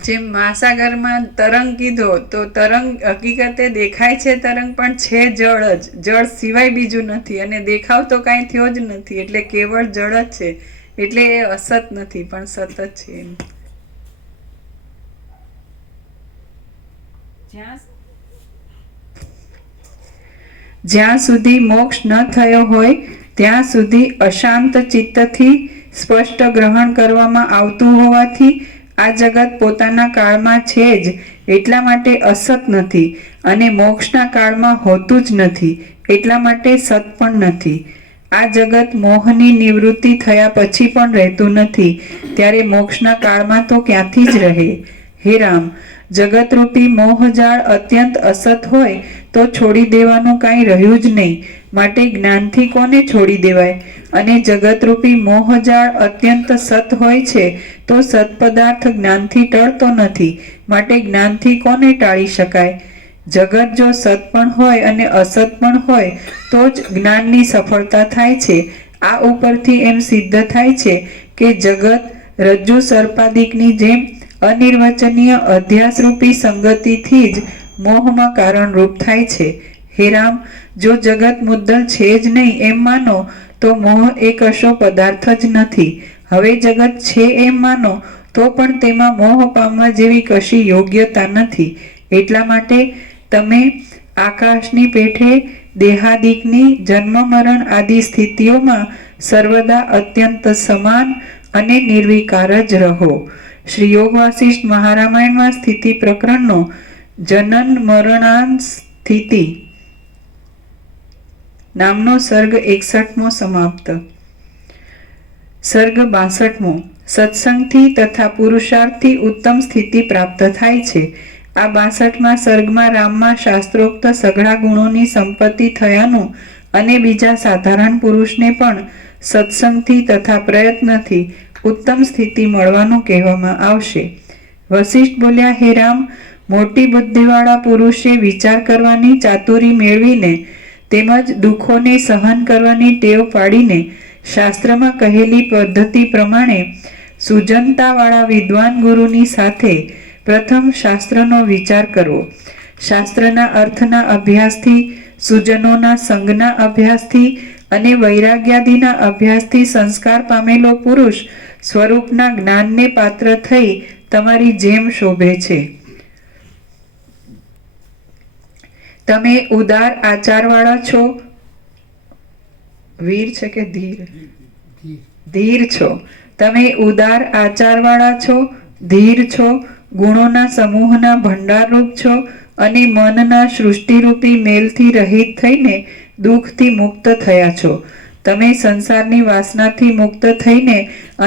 જેમ મહાસાગરમાં તરંગ કીધો તો તરંગ હકીકતે દેખાય છે તરંગ, પણ છે જળ જ, જળ સિવાય બીજું નથી, અને દેખાવ તો કાંઈ થયો જ નથી, એટલે કેવળ જળ જ છે, એટલે એ અસત નથી પણ સત જ છે એમ. જ્યાં સુધી મોક્ષ ન થયો હોય ત્યાં સુધી અશાંત ચિત્તથી સ્પષ્ટ ગ્રહણ કરવામાં આવતું હોવાથી આ જગત પોતાના કાળમાં છે જ, એટલા માટે અસત નથી, અને મોક્ષના કાળમાં હોતું જ નથી, એટલા માટે સત પણ નથી. આ જગત મોહની નિવૃત્તિ થયા પછી પણ રહેતું નથી, ત્યારે મોક્ષના કાળમાં તો ક્યાંથી જ રહે? હે રામ, જગતરૂપી મોહજાળ અત્યંત અસત હોય તો છોડી દેવાનું કાંઈ રહ્યું જ નહીં, માટે જ્ઞાનથી કોને છોડી દેવાય? અને જગતરૂપી મોહજાળ અત્યંત સત હોય છે તો સત્પદાર્થ જ્ઞાનથી ટળતો નથી, માટે જ્ઞાનથી કોને ટાળી શકાય? જગત જો સત પણ હોય અને અસત પણ હોય તો જ જ્ઞાનની સફળતા થાય છે. આ ઉપરથી એમ સિદ્ધ થાય છે કે જગત રજ્જુ સર્પાદિકની જેમ અનિર્વચનીય અધ્યાસરૂપી સંગતિથી જ મોહમાં કારણરૂપ થાય છે. હે રામ, જો જગત મુદ્દલ છે જ નહીં એમ માનો તો મોહ એ કશો પદાર્થ જ નથી. હવે જગત છે એમ માનો તો પણ તેમાં મોહ પામવા જેવી કશી યોગ્યતા નથી. એટલા માટે તમે આકાશની પેઠે દેહાદિકની જન્મ મરણ આદિ સ્થિતિઓમાં સર્વદા અત્યંત સમાન અને નિર્વિકાર જ રહો. શ્રી યોગ વાસિષ્ઠ મહારામાયણમાં સ્થિતિ પ્રકરણનો જનન મરણાન સ્થિતિ નામનો સર્ગ 61મો સમાપ્ત. સર્ગ 62મો. સત્સંગથી તથા પુરુષાર્થથી ઉત્તમ સ્થિતિ પ્રાપ્ત થાય છે. આ 62મા સર્ગમાં રામમાં શાસ્ત્રોક્ત સઘળા ગુણોની સંપત્તિ થયાનું અને બીજા સાધારણ પુરુષને પણ સત્સંગથી તથા પ્રયત્નથી ઉત્તમ સ્થિતિ મળવાનું કહેવામાં આવશે. વશિષ્ઠ બોલ્યા, હે રામ, મોટી બુદ્ધિવાળા પુરુષે વિચાર કરવાની ચાતુરી મેળવીને તેમજ દુઃખોને સહન કરવાની ટેવ પાડીને શાસ્ત્રમાં કહેલી પદ્ધતિ પ્રમાણે સુજનતાવાળા વિદ્વાન ગુરુની સાથે પ્રથમ શાસ્ત્રનો વિચાર કરવો. શાસ્ત્રના અર્થના અભ્યાસથી, સુજનોના સંગના અભ્યાસથી અને વૈરાગ્યાદિના અભ્યાસથી સંસ્કાર પામેલો પુરુષ સ્વરૂપના જ્ઞાનને પાત્ર થઈ તમારી જેમ શોભે છે. તમે ઉદાર આચારવાળા છો, વીર છે કે ધીર? ધીર છો. તમે ઉદાર આચારવાળા છો, ધીર છો, ગુણોના સમૂહના ભંડારરૂપ છો અને મનના સૃષ્ટિરૂપી મેલથી રહિત થઈને દુઃખથી મુક્ત થયા છો. તમે સંસારની વાસનાથી મુક્ત થઈને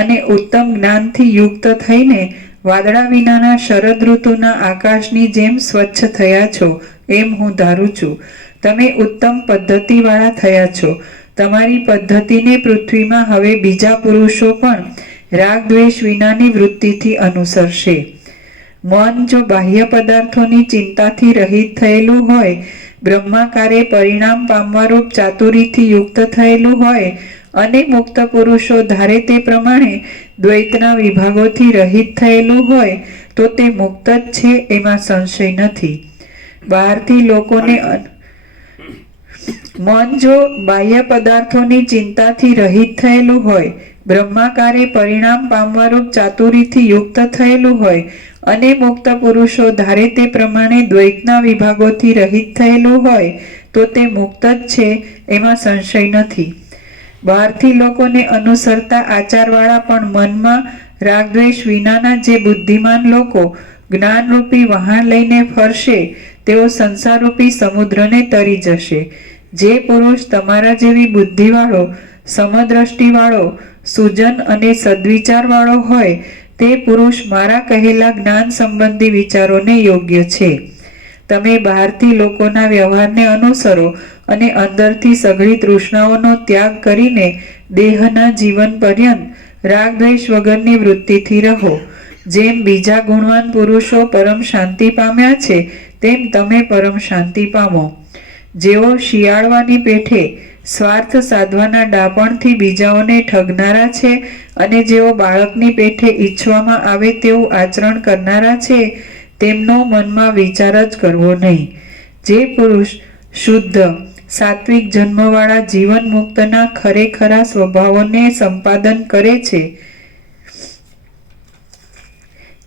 અને ઉત્તમ જ્ઞાનથી યુક્ત થઈને વાદળા વિનાના શરદ ઋતુના આકાશની જેમ સ્વચ્છ થયા છો એમ હું ધારું છું. તમે ઉત્તમ પદ્ધતિવાળા થયા છો. તમારી પદ્ધતિને પૃથ્વીમાં હવે બીજા પુરુષો પણ રાગ દ્વેષ વિનાની વૃત્તિથી અનુસરશે. મન જો બાહ્ય પદાર્થોની ચિંતાથી રહિત થયેલું હોય, બ્રહ્માકારે પરિણામ પામવારૂપ ચાતુરીથી યુક્ત થયેલું હોય અને મુક્ત પુરુષો ધારે તે પ્રમાણે દ્વૈતના વિભાગોથી રહિત થયેલું હોય તો તે મુક્ત જ છે એમાં સંશય નથી. બહારથી લોકોને મન જો બાહ્ય પદાર્થોની ચિંતાથી રહિત થયેલું હોય, બ્રહ્માકારે પરિણામ પામવારૂપ ચાતુરીથી યુક્ત થયેલું હોય અને મુક્ત પુરુષો ધારે તે પ્રમાણે દ્વૈતના વિભાગોથી રહિત થયેલું હોય તો તે મુક્ત જ છે એમાં સંશય નથી. બહારથી લોકોને અનુસરતા આચારવાળા પણ મનમાં રાગદ્વેષ વિનાના જે બુદ્ધિમાન લોકો જ્ઞાનરૂપી વહાણ લઈને ફરશે તેઓ સંસારરૂપી સમુદ્રને તરી જશે. જે પુરુષ તમારા જેવી બુદ્ધિવાળો, સમદ્રષ્ટિવાળો, સુજન અને સદ્વિચારવાળો હોય તે પુરુષ મારા કહેલા જ્ઞાન સંબંધી વિચારોને યોગ્ય છે. તમે બહારથી લોકોના વ્યવહારને અનુસરો અને અંદરથી સઘળી તૃષ્ણાઓનો ત્યાગ કરીને દેહના જીવન પર્યંત રાગ દ્વેષ વગરની વૃત્તિથી રહો. જેમ બીજા ગુણવાન પુરુષો પરમ શાંતિ પામ્યા છે તેમ તમે પરમ શાંતિ પામો. જેઓ શિયાળવાની પેઠે સ્વાર્થ સાધવાના ડાપણથી બીજાઓને ઠગનારા છે અને જેઓ બાળકની પેઠે ઈચ્છવામાં આવે તેવું આચરણ કરનારા છે, તેમનો મનમાં વિચાર જ કરવો નહીં. જે પુરુષ શુદ્ધ સાત્વિક જન્મવાળા જીવન મુક્તના ખરેખરા સ્વભાવોને સંપાદન કરે છે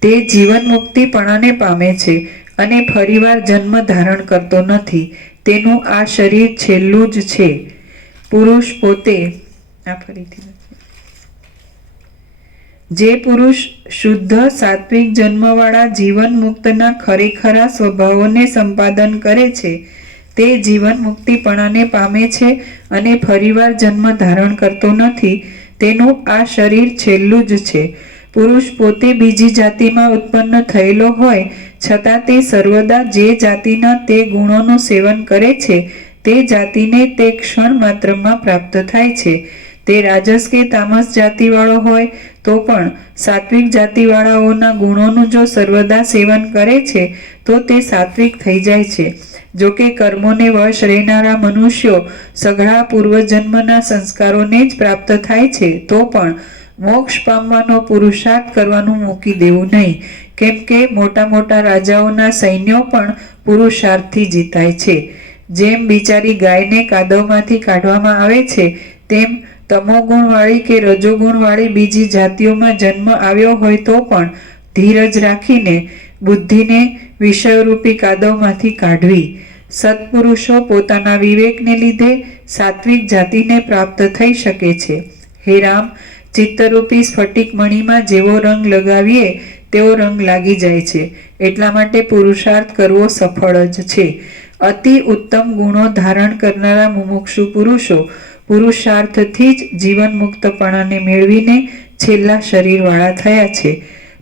તે જીવન મુક્તિપણાને પામે છે અને ફરીવાર જન્મ ધારણ કરતો નથી. તેનું આ શરીર છેલ્લું જ છે. પુરુષ પોતે જે પુરુષ શુદ્ધ સાત્વિક જન્મવાળા જીવન મુક્તના ખરેખરા સ્વભાવોને સંપાદન કરે છે તે જીવન મુક્તિપણાને પામે છે અને ફરીવાર જન્મ ધારણ કરતો નથી. તેનું આ શરીર છેલ્લું જ છે. પુરુષ પોતે બીજી જાતિમાં ઉત્પન્ન થયેલો હોય છતાં તે સર્વદા જે જાતિના તે ગુણોનું સેવન કરે છે તે જાતિને તે ક્ષણ માત્રમાં પ્રાપ્ત થાય છે. તે રાજસ કે તામસ જાતિવાળો હોય તો પણ સાત્વિક જાતિવાળાઓના ગુણોનું જો સર્વદા સેવન કરે છે તો તે સાત્વિક થઈ જાય છે. જો કે કર્મોને વશ રહેનારા મનુષ્યો સઘળા પૂર્વજન્મના સંસ્કારોને જ પ્રાપ્ત થાય છે તો પણ મોક્ષ પામવાનો પુરુષાર્થ કરવાનું મૂકી દેવું નહીં, કેમ કે મોટા મોટા રાજાઓના સૈન્યો પણ પુરુષાર્થથી જીતાય છે. જેમ બિચારી ગાયને કાદવમાંથી કાઢવામાં આવે છે તેમ તમોગુણવાળી કે રજોગુણવાળી બીજી જાતિઓમાં જન્મ આવ્યો હોય તો પણ ધીરજ રાખીને બુદ્ધિને વિષયરૂપી કાદવમાંથી કાઢવી. સત્પુરુષો પોતાના વિવેકને લીધે સાત્વિક જાતિને પ્રાપ્ત થઈ શકે છે. હે રામ, ચિત્તરૂપી સ્ફટિક મણીમાં જેવો રંગ લગાવીએ તેવો રંગ લાગી જાય છે. એટલા માટે પુરુષાર્થ કરવો સફળ જ છે. અતિ ઉત્તમ ગુણો ધારણ કરનારા મુમુક્ષુ પુરુષો પુરુષાર્થથી જ જીવન મુક્તપણાને મેળવીને છેલ્લા શરીરવાળા થયા છે.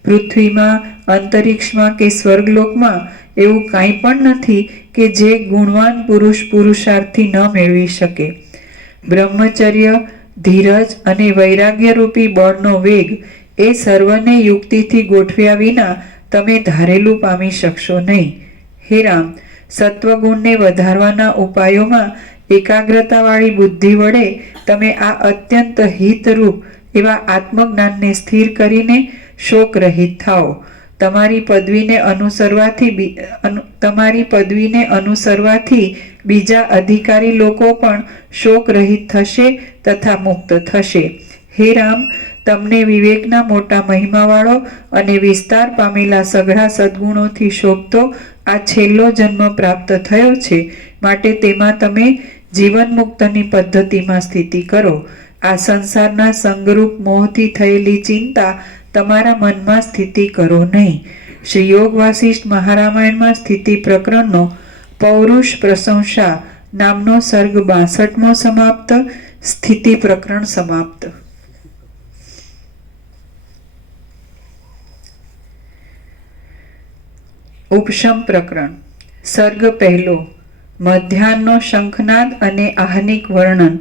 પૃથ્વીમાં, અંતરિક્ષમાં કે સ્વર્ગલોકમાં એવું કાંઈ પણ નથી કે જે ગુણવાન પુરુષ પુરુષાર્થથી ન મેળવી શકે. બ્રહ્મચર્ય, ધીરજ અને વૈરાગ્ય રૂપી બળનો વેગ એ સર્વને યુક્તિથી ગોઠવ્યા વિના તમે ધારેલું પામી શકશો નહીં. હે રામ, સત્વગુણને વધારવાના ઉપાયોમાં એકાગ્રતાવાળી બુદ્ધિ વડે તમે આ અત્યંત હિતરૂપ એવા આત્મજ્ઞાનને સ્થિર કરીને શોક રહિત થાઓ. તમારી પદવીને અનુસરવાથી બીજા અધિકારી લોકો પણ શોક રહિત થશે તથા મુક્ત થશે. હે રામ, તમને વિવેકના મોટા મહિમાવાળો અને વિસ્તાર પામેલા સઘળા સદ્ગુણોથી શોભતો આ છેલ્લો જન્મ પ્રાપ્ત થયો છે, માટે તેમાં તમે જીવન મુક્તની પદ્ધતિમાં સ્થિતિ કરો. આ સંસારના સંગરૂપ મોહથી થયેલી ચિંતા તમારા મનમાં સ્થિતિ કરો નહીં. શ્રી યોગ વાસિષ્ઠ મહારામાયણમાં સ્થિતિ પ્રકરણનો પૌરુષ પ્રશંસા નામનો સર્ગ 62મો સમાપ્ત. સ્થિતિ પ્રકરણ સમાપ્ત. ઉપશમ પ્રકરણ. સર્ગ પહેલો. મધ્યાહનનો શંખનાદ અને આહનિક વર્ણન.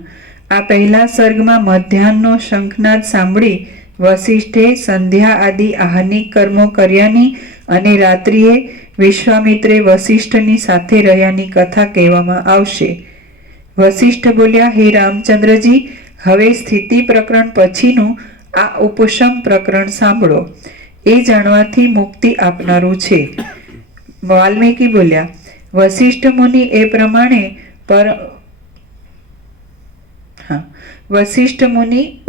આ પહેલા સર્ગમાં મધ્યાહનનો શંખનાદ સાંભળી વસિષ્ઠે સંધ્યા આદિ આહનિક કર્મો કર્યાની અને રાત્રિએ વિશ્વામિત્રે વસિષ્ઠની સાથે રહ્યાની કથા કહેવામાં આવશે. વસિષ્ઠ બોલ્યા, હે રામચંદ્રજી, હવે સ્થિતિ પ્રકરણ પછીનું આ ઉપશમ પ્રકરણ સાંભળો. એ જાણવાથી મુક્તિ આપનારું છે. વાલ્મીકી બોલ્યા, વસિષ્ઠ મુનિ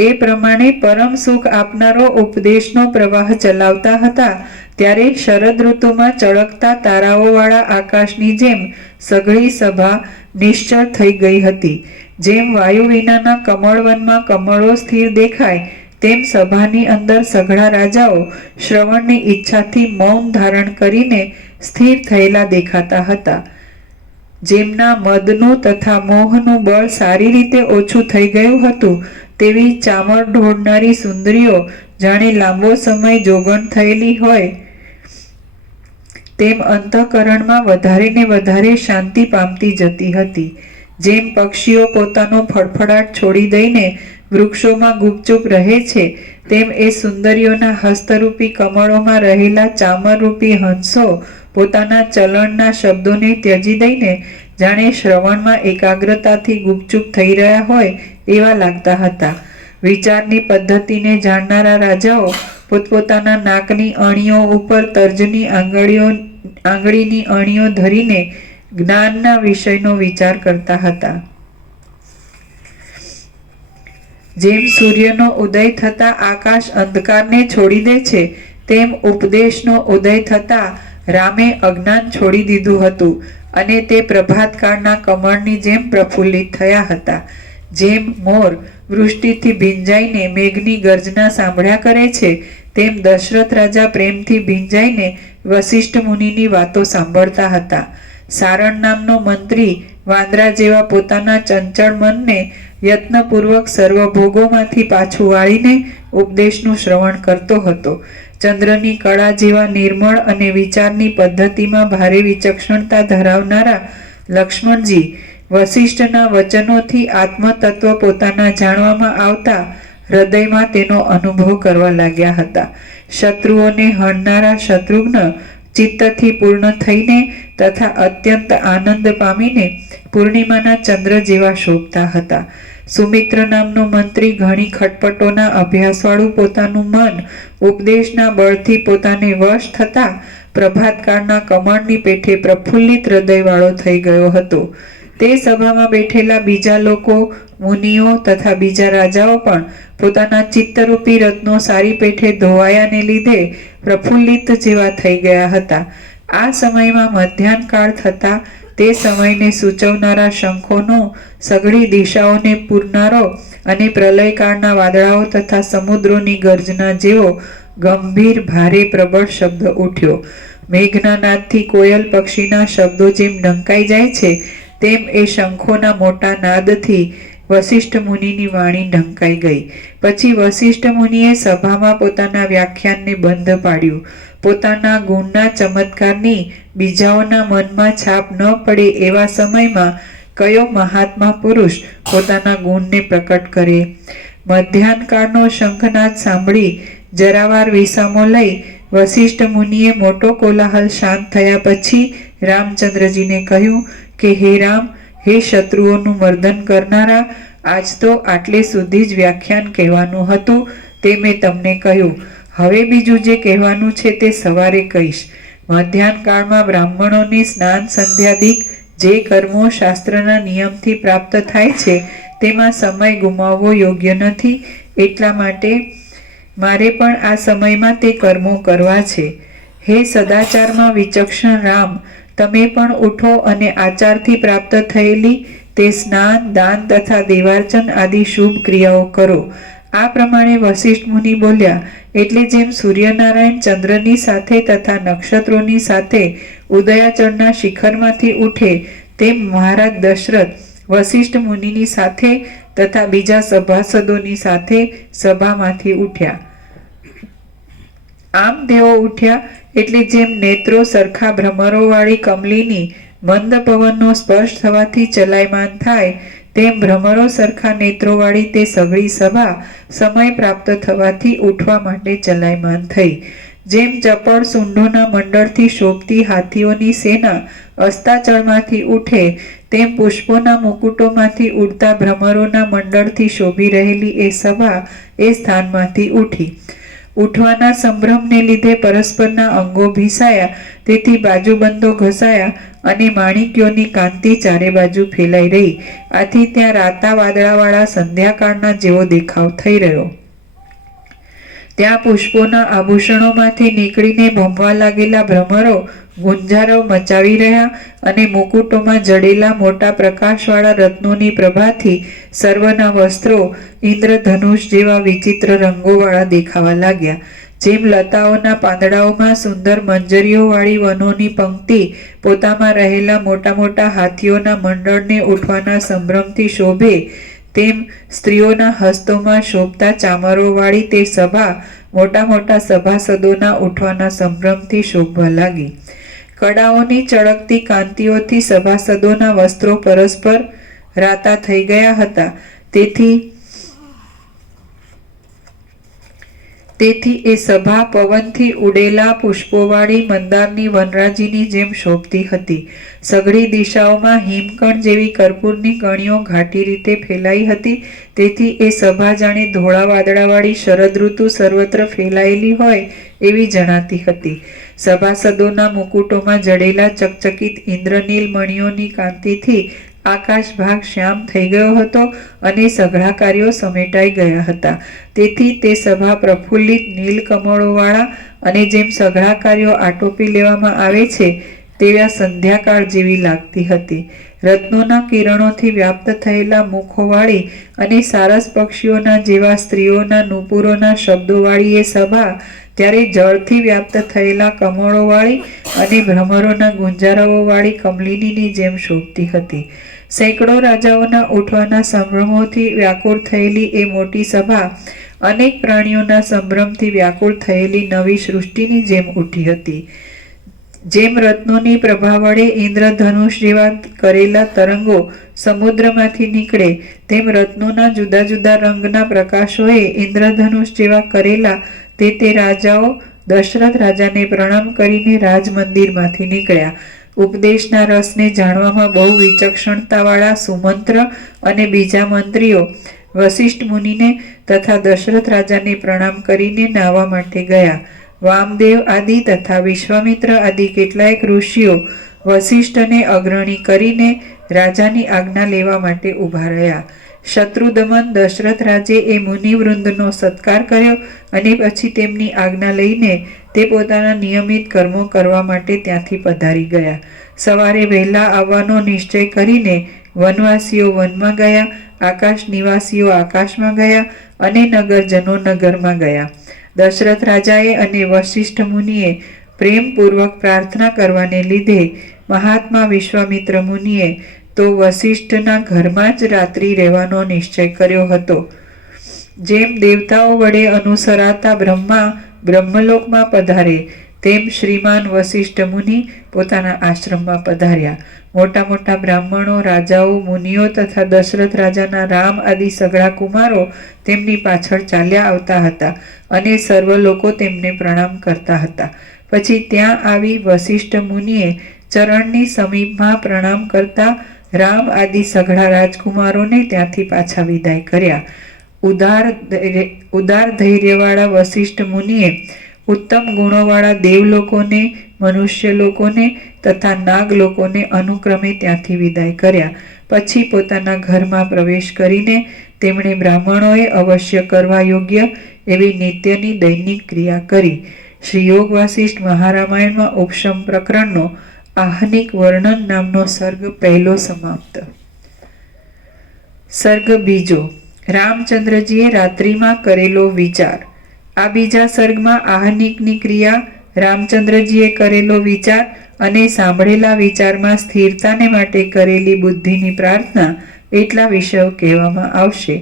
એ પ્રમાણે પરમ સુખ આપનારો ઉપદેશનો પ્રવાહ ચલાવતા હતા ત્યારે શરદ ઋતુમાં ચળકતા તારાઓવાળા આકાશની જેમ સઘળી સભા નિશ્ચળ થઈ ગઈ હતી. જેમ વાયુ વિનાના કમળવનમાં કમળો સ્થિર દેખાય તેમ સભાની અંદર સઘળા રાજાઓ શ્રવણની ઈચ્છાથી મૌન ધારણ કરીને સ્થિર થયેલા દેખાતા હતા. જેમના મદનું તથા મોહનું બળ સારી રીતે ઓછું થઈ ગયું હતું તેવી ચામર ઢોળનારી સુંદરીઓ જાણે લાંબો સમય જોગણ થયેલી હોય તેમ અંતઃકરણમાં વધારે ને વધારે શાંતિ પામતી જતી હતી. જેમ પક્ષીઓ પોતાનો ફડફડાટ છોડી દઈને વૃક્ષોમાં ગુપચુપ રહે છે તેમ એ સુંદરીઓના હસ્તરૂપી કમળોમાં રહેલા ચામરરૂપી હંસો પોતાના ચલણના શબ્દોને ત્યજી દઈને જાણે શ્રવણમાં એકાગ્રતાથી ગુપચુપ થઈ રહ્યા હોય એવા લાગતા હતા. વિચારની પદ્ધતિને જાણનારા રાજાઓ પોતપોતાના નાકની અણીઓ ઉપર તર્જની આંગળીની અણીઓ ધરીને જ્ઞાનના વિષયનો વિચાર કરતા હતા. જેમ સૂર્યનો ઉદય થતા આકાશ અંધકારને છોડી દે છે, તેમ ઉપદેશનો ઉદય થતા રામે અજ્ઞાન છોડી દીધું હતું અને તે પ્રભાતકાળના કમળની જેમ પ્રફુલ્લિત થયા હતા. જેમ મોર વૃષ્ટિથી ભીંજાઈને મેઘની ગર્જના સાંભળ્યા કરે છે, તેમ દશરથ રાજા પ્રેમથી ભીંજાઈને વશિષ્ઠ મુનિની વાતો સાંભળતા હતા. સારણ નામનો મંત્રી વાંદરા જેવા પોતાના ચંચળ મનને યત્નપૂર્વક સર્વભોગોમાંથી પાછું વાળીને ઉપદેશનું શ્રવણ કરતો હતો. ચંદ્રની કળા જેવા નિર્મળ અને વિચારની પદ્ધતિમાં ભારે વિચક્ષણતા ધરાવનારા લક્ષ્મણજી વશિષ્ઠના વચનોથી આત્મતત્વ પોતાના જાણવામાં આવતા હૃદયમાં તેનો અનુભવ કરવા લાગ્યા હતા. શત્રુઓને હણનારા શત્રુઘ્ન ચિત્તથી પૂર્ણ થઈને તથા અત્યંત આનંદ પામીને પૂર્ણિમાના ચંદ્ર જેવા શોભતા હતા. સુમિત્ર નામનો મંત્રી ઘણી ખટપટોના અભ્યાસવાળું પોતાનું મન ઉપદેશના બળથી પોતાને વશ થતા પ્રભાતકાળના કમળની પેઠે પ્રફુલ્લિત હૃદયવાળો થઈ ગયો હતો. તે સભામાં બેઠેલા બીજા લોકો, મુનિઓ તથા બીજા રાજાઓ પણ પોતાના ચિત્તરૂપી રત્નો સારી પેઠે ધોવાયાને લીધે પ્રફુલ્લિત જેવા થઈ ગયા હતા. આ સમયમાં મધ્યાહન કાળ થતા તે સમયને સૂચવનારા શંખોનો સઘળી દિશાઓને પૂરનારો અને પ્રલયકાળના વાદળાઓ તથા સમુદ્રોની ગર્જના જેવો ગંભીર ભારે પ્રબળ શબ્દ ઉઠ્યો. મેઘના નાદથી કોયલ પક્ષીના શબ્દો જેમ ઢંકાઈ જાય છે, તેમ એ શંખોના મોટા નાદથી વશિષ્ઠ મુનિની વાણી ઢંકાઈ ગઈ. પછી વશિષ્ઠ મુનિએ સભામાં પોતાના વ્યાખ્યાનને બંધ પાડ્યું. પોતાના ગુણના ચમત્કારની બીજાઓના મનમાં છાપ ન પડે એવા સમયમાં કયો મહાત્મા પુરુષ પોતાના ગુણને પ્રકટ કરે? મધ્યાહન કાળનો શંખનાદ સાંભળી જરાવાર વિસામો લઈ વશિષ્ઠ મુનિએ મોટો કોલાહલ શાંત થયા પછી રામચંદ્રજીને કહ્યું કે હે રામ, હે શત્રુઓનું મર્દન કરનારા, આજ તો આટલે સુધી જ વ્યાખ્યાન કહેવાનું હતું તે મેં તમને કહ્યું. હવે બીજું જે કહેવાનું છે તે સવારે કહીશ. મધ્યાહન કાળમાં બ્રાહ્મણોને સ્નાન સંધ્યાદિક જે કર્મો શાસ્ત્રના નિયમથી પ્રાપ્ત થાય છે તેમાં સમય ગુમાવવો યોગ્ય નથી. એટલા માટે મારે પણ આ સમયમાં તે કર્મો કરવા છે. હે સદાચારમાં વિચક્ષણ રામ, તમે પણ ઉઠો અને આચારથી પ્રાપ્ત થયેલી તે સ્નાન, દાન તથા દેવાર્ચન આદિ શુભ ક્રિયાઓ કરો. આ પ્રમાણે વશિષ્ઠ મુનિ બોલ્યા એટલે જેમ સૂર્યનારાયણ ચંદ્રની સાથે તથા નક્ષત્રોની સાથે ઉદયાચળના શિખરમાંથી ઉઠે, તેમ મહારાજ દશરથ વશિષ્ઠ મુનિની સાથે તથા બીજા સભાસદોની સાથે સભામાંથી ઉઠ્યા. આમ તેઓ ઉઠ્યા એટલે જેમ નેત્રો સરખા ભ્રમરોવાળી કમલીની મંદ પવનનો સ્પર્શ થવાથી ચલાયમાન થાય, તેમ ભ્રમરો સરખા નેત્રોવાળી તે સઘળી સભા સમય પ્રાપ્ત થવાથી ઉઠવા માટે ચલાયમાન થઈ. જેમ ચપળ સૂંઢોના મંડળથી શોભતી હાથીઓની સેના અસ્તાચળમાંથી ઉઠે, તેમ પુષ્પોના મુકુટોમાંથી ઉડતા ભ્રમરોના મંડળથી શોભી રહેલી એ સભા એ સ્થાનમાંથી ઉઠી. ઉઠવાના સંભ્રમને લીધે પરસ્પરના અંગો ભીસાયા, તેથી બાજુબંધો ઘસાયા અને માણિક્યોની કાંતિ ચારે બાજુ ફેલાઈ રહી. આથી ત્યાં રાતા વાદળાવાળા સંધ્યાકાળના જેવો દેખાવ થઈ રહ્યો. ત્યાં પુષ્પોના આભૂષણોમાંથી નીકળીને ભમવા લાગેલા ભ્રમરો ગુંજારો મચાવી રહ્યા અને મુકુટોમાં જડેલા મોટા પ્રકાશવાળા રત્નોની પ્રભાથી સર્વના વસ્ત્રો ઇન્દ્રધનુષ જેવા વિચિત્ર રંગોવાળા દેખાવા લાગ્યા. જેમ લતાઓના પાંદડાઓમાં સુંદર મંજરીઓવાળી વનોની પંક્તિ પોતામાં રહેલા મોટા મોટા હાથીઓના મંડળને ઉઠવાના સંભ્રમથી શોભે, તેમ સ્ત્રીઓના હસ્તોમાં શોભતા ચામરોવાળી તે સભા મોટા મોટા સભાસદોના ઉઠવાના સંભ્રમથી શોભવા લાગી. કડાઓની ચળકતી કાંતિઓથી સભાસદોના વસ્ત્રો પરસ્પર રાતા થઈ ગયા હતા. તેથી તેથી એ સભા પવનથી ઉડેલા પુષ્પોવાળી મંદારની વનરાજીની જેમ શોભતી હતી. સઘળી દિશાઓમાં હિમકણ જેવી કર્પૂરની કણીઓ ઘાટી રીતે ફેલાઈ હતી. તેથી એ સભા જાણે ધોળા વાદળાવાળી શરદ ઋતુ સર્વત્ર ફેલાયેલી હોય એવી જણાતી હતી. સભાસદોના મુકુટોમાં જડેલા ચકચકિત ઇન્દ્રનીલ મણિઓની કાંતિથી આકાશ ભાગ શ્યામ થઈ ગયો હતો અને સઘળા કાર્યો સમેટાઈ ગયા હતા. તેથી તે સભા પ્રફુલ્લિત નીલ કમળોવાળા અને જેમ સઘળા કાર્યો આટોપી લેવામાં આવે છે તેવા સંધ્યાકાળ જેવી લાગતી હતી. રત્નોના કિરણોથી વ્યાપ્ત થયેલા મુખોવાળી અને સારસ પક્ષીઓના જેવા સ્ત્રીઓના નુપુરોના શબ્દોવાળી એ સભા ત્યારે જળથી વ્યાપ્ત થયેલા કમળોવાળી અને ભ્રમરોના ગુંજરાઓવાળી કમલિનીની જેમ શોભતી હતી. સેંકડો રાજાઓના ઉઠવાના સંભ્રમોથી વ્યાકુળ થયેલી એ મોટી સભા અનેક પ્રાણીઓના સંભ્રમથી વ્યાકુળ થયેલી નવી સૃષ્ટિની જેમ ઉઠી હતી. જેમ રત્નોની પ્રભા વડે ઇન્દ્રધનુષ જેવા કરેલા તરંગો સમુદ્રમાંથી નીકળે તેમ રત્નોના જુદા જુદા રંગના પ્રકાશોએ ઇન્દ્રધનુષ જેવા કરેલા તે રાજાઓ દશરથ રાજાને પ્રણામ કરીને રાજમંદિરમાંથી નીકળ્યા. ઉપદેશના રસને જાણવામાં બહુ વિચક્ષણતાવાળા સુમંત્ર અને બીજા મંત્રીઓ વશિષ્ઠ મુનિને તથા દશરથ રાજાને પ્રણામ કરીને નાહવા માટે ગયા. વામદેવ આદિ તથા વિશ્વામિત્ર આદિ કેટલાયક ઋષિઓ વશિષ્ઠને અગ્રણી કરીને રાજાની આજ્ઞા લેવા માટે ઊભા રહ્યા. શત્રુદમન દશરથ રાજે એ મુનિવૃંદનો સત્કાર કર્યો અને પછી તેમની આજ્ઞા લઈને તે પોતાના નિયમિત કર્મો કરવા માટે ત્યાંથી પધારી ગયા. સવારે વહેલા આવવાનો નિશ્ચય કરીને વનવાસીઓ વનમાં ગયા, આકાશ નિવાસીઓ આકાશમાં ગયા અને નગરજનો નગરમાં ગયા. દશરથ રાજાએ અને વશિષ્ઠ મુનિએ પ્રેમપૂર્વક પ્રાર્થના કરવાને લીધે મહાત્મા વિશ્વામિત્ર મુનિએ તો વશિષ્ઠના ઘરમાં જ રાત્રિ રહેવાનો નિશ્ચય કર્યો હતો. જેમ દેવતાઓ વડે અનુસરાતા બ્રહ્મા બ્રહ્મલોકમાં પધારે તેમ શ્રીમાન વશિષ્ઠ મુનિ પોતાના આશ્રમમાં પધાર્યા. મોટા મોટા બ્રાહ્મણો, રાજાઓ, મુનિઓ તથા દશરથ રાજાના રામ આદિ સઘળા કુમારો તેમની પાછળ ચાલ્યા આવતા હતા અને સર્વ લોકો તેમને પ્રણામ કરતા હતા. પછી ત્યાં આવી વશિષ્ઠ મુનિએ ચરણની સમીપમાં પ્રણામ કરતા રામ આદિ સઘળા રાજકુમારોને ત્યાંથી પાછા વિદાય કર્યા. ઉદાર ધૈર્યવાળા વશિષ્ઠ મુનિએ ઉત્તમ ગુણોવાળા દેવલોકોને, મનુષ્ય લોકોને તથા નાગ લોકોને અનુક્રમે ત્યાંથી વિદાય કર્યા. પછી પોતાના ઘરમાં પ્રવેશ કરીને તેમણે બ્રાહ્મણોએ અવશ્ય કરવા યોગ્ય એવી નિત્યની દૈનિક ક્રિયા કરી. શ્રી યોગ વાસિષ્ઠ મહારામાયણમાં ઉપશમ પ્રકરણનો આહનિક વર્ણન નામનો સર્ગ પહેલો સમાપ્ત. સર્ગ બીજો. રામચંદ્રજીએ રાત્રિમાં કરેલો વિચાર. આ બીજા સર્ગમાં આહનિકની ક્રિયા, રામચંદ્રજીએ કરેલો વિચાર અને સાંભળેલા વિચારમાં સ્થિરતાને માટે કરેલી બુદ્ધિની પ્રાર્થના એટલા વિષયો કહેવામાં આવશે.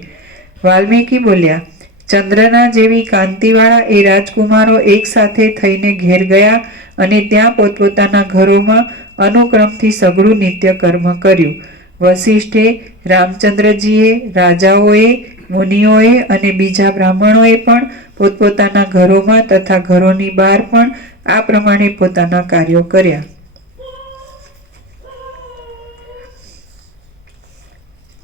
વાલ્મીકી બોલ્યા, ચંદ્રના જેવી કાંતિવાળા એ રાજકુમારો એક સાથે થઈને ઘેર ગયા અને ત્યાં પોતપોતાના ઘરોમાં અનુક્રમથી સઘળું નિત્ય કર્મ કર્યું. વશિષ્ઠે, રામચંદ્રજીએ, રાજાઓએ, મુનિઓએ અને બીજા બ્રાહ્મણોએ પણ પોતપોતાના ઘરોમાં તથા ઘરોની બહાર પણ આ પ્રમાણે પોતાના કાર્યો કર્યા.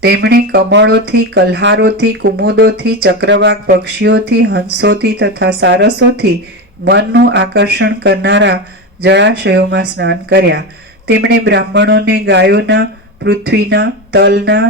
તેમણે કમળોથી, કલ્હારોથી, કુમુદોથી, ચક્રવાક પક્ષીઓથી, હંસોથી તથા સારસોથી મનનું આકર્ષણ કરનારા જળાશયોમાં સ્નાન કર્યા. તેમણે બ્રાહ્મણોને ગાયોના, પૃથ્વીના, તલના,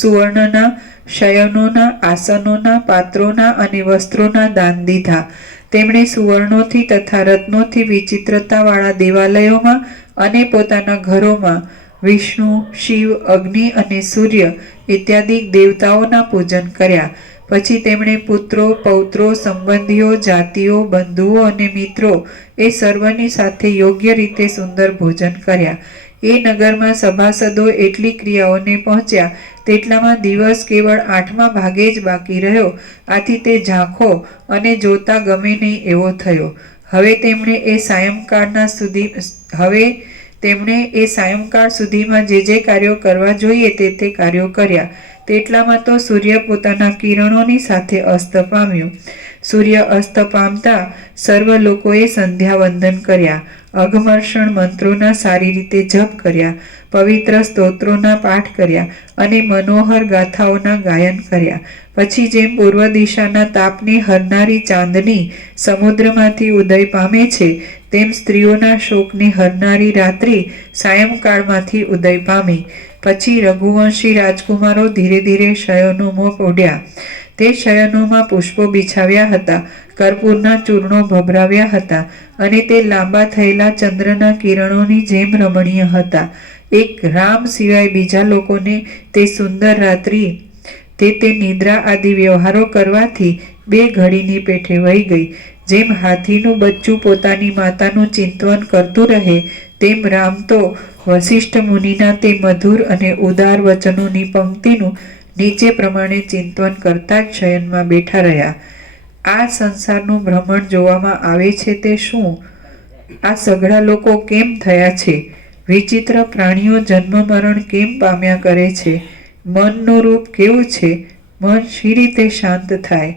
સુવર્ણના, શયનોના, આસનોના, પાત્રોના અને વસ્ત્રોના દાન દીધા. તેમણે સુવર્ણોથી તથા રત્નોથી વિચિત્રતાવાળા દેવાલયોમાં અને પોતાના ઘરોમાં વિષ્ણુ, શિવ, અગ્નિ અને સૂર્ય ઇત્યાદિ દેવતાઓના પૂજન કર્યા. પછી તેમણે પુત્રો, પૌત્રો, સંબંધીઓ, જાતિઓ, બંધુઓ અને મિત્રો એ સર્વની સાથે યોગ્ય રીતે સુંદર ભોજન કર્યા. એ નગરમાં સભાસદો એટલી ક્રિયાઓને પહોંચ્યા તેટલામાં દિવસ કેવળ 8મા ભાગે જ બાકી રહ્યો. આથી તે ઝાંખો અને જોતા ગમે નહીં એવો થયો. હવે તેમણે એ સાયંકાળ સુધીમાં જે કાર્યો કરવા જોઈએ તે કાર્યો કર્યા. તેટલામાં તો સૂર્ય પોતાના કિરણોની સાથે અસ્ત પામ્યો. સૂર્ય અસ્ત પામતા સર્વ લોકોએ સંધ્યાવંદન કર્યા, અઘમર્ષણ મંત્રોના સારી રીતે જપ કર્યા, પવિત્ર સ્તોત્રોના પાઠ કર્યા અને મનોહર ગાથાઓના ગાયન કર્યા. પછી જેમ પૂર્વ દિશાના તાપને હરનારી ચાંદની સમુદ્રમાંથી ઉદય પામે છે, તેમ સ્ત્રીઓના શોકને હરનારી રાત્રિ સાયંકાળમાંથી ઉદય પામી. પછી રઘુવંશી રાજકુમારો ધીરે ધીરે શયનોમાં ઓઢ્યા. તે શયનોમાં પુષ્પો બિછાવ્યા હતા, કર્પૂરના ચૂર્ણો ભભરાવ્યા હતા અને તે લાંબા થયેલા ચંદ્રના કિરણોની જેમ રમણીય હતા. એક રામ સિવાય બીજા લોકોને તે સુંદર રાત્રિ તે નિદ્રા આદિ વ્યવહારો કરવાથી 2 ઘડીની પેઠે વહી ગઈ. જેમ હાથીનું બચ્ચું પોતાની માતાનું ચિંતન કરતું રહે, તેમ રામ તો વસિષ્ઠ મુનિના તે મધુર અને ઉદાર વચનોની પંક્તિનું નીચે પ્રમાણે ચિંતન કરતા જ શયનમાં બેઠા રહ્યા. આ સંસારનું ભ્રમણ જોવામાં આવે છે તે શું? આ સઘળા લોકો કેમ થયા છે? વિચિત્ર પ્રાણીઓ જન્મ મરણ કેમ પામ્યા કરે છે? મનનું રૂપ કેવું છે? મન શી રીતે શાંત થાય?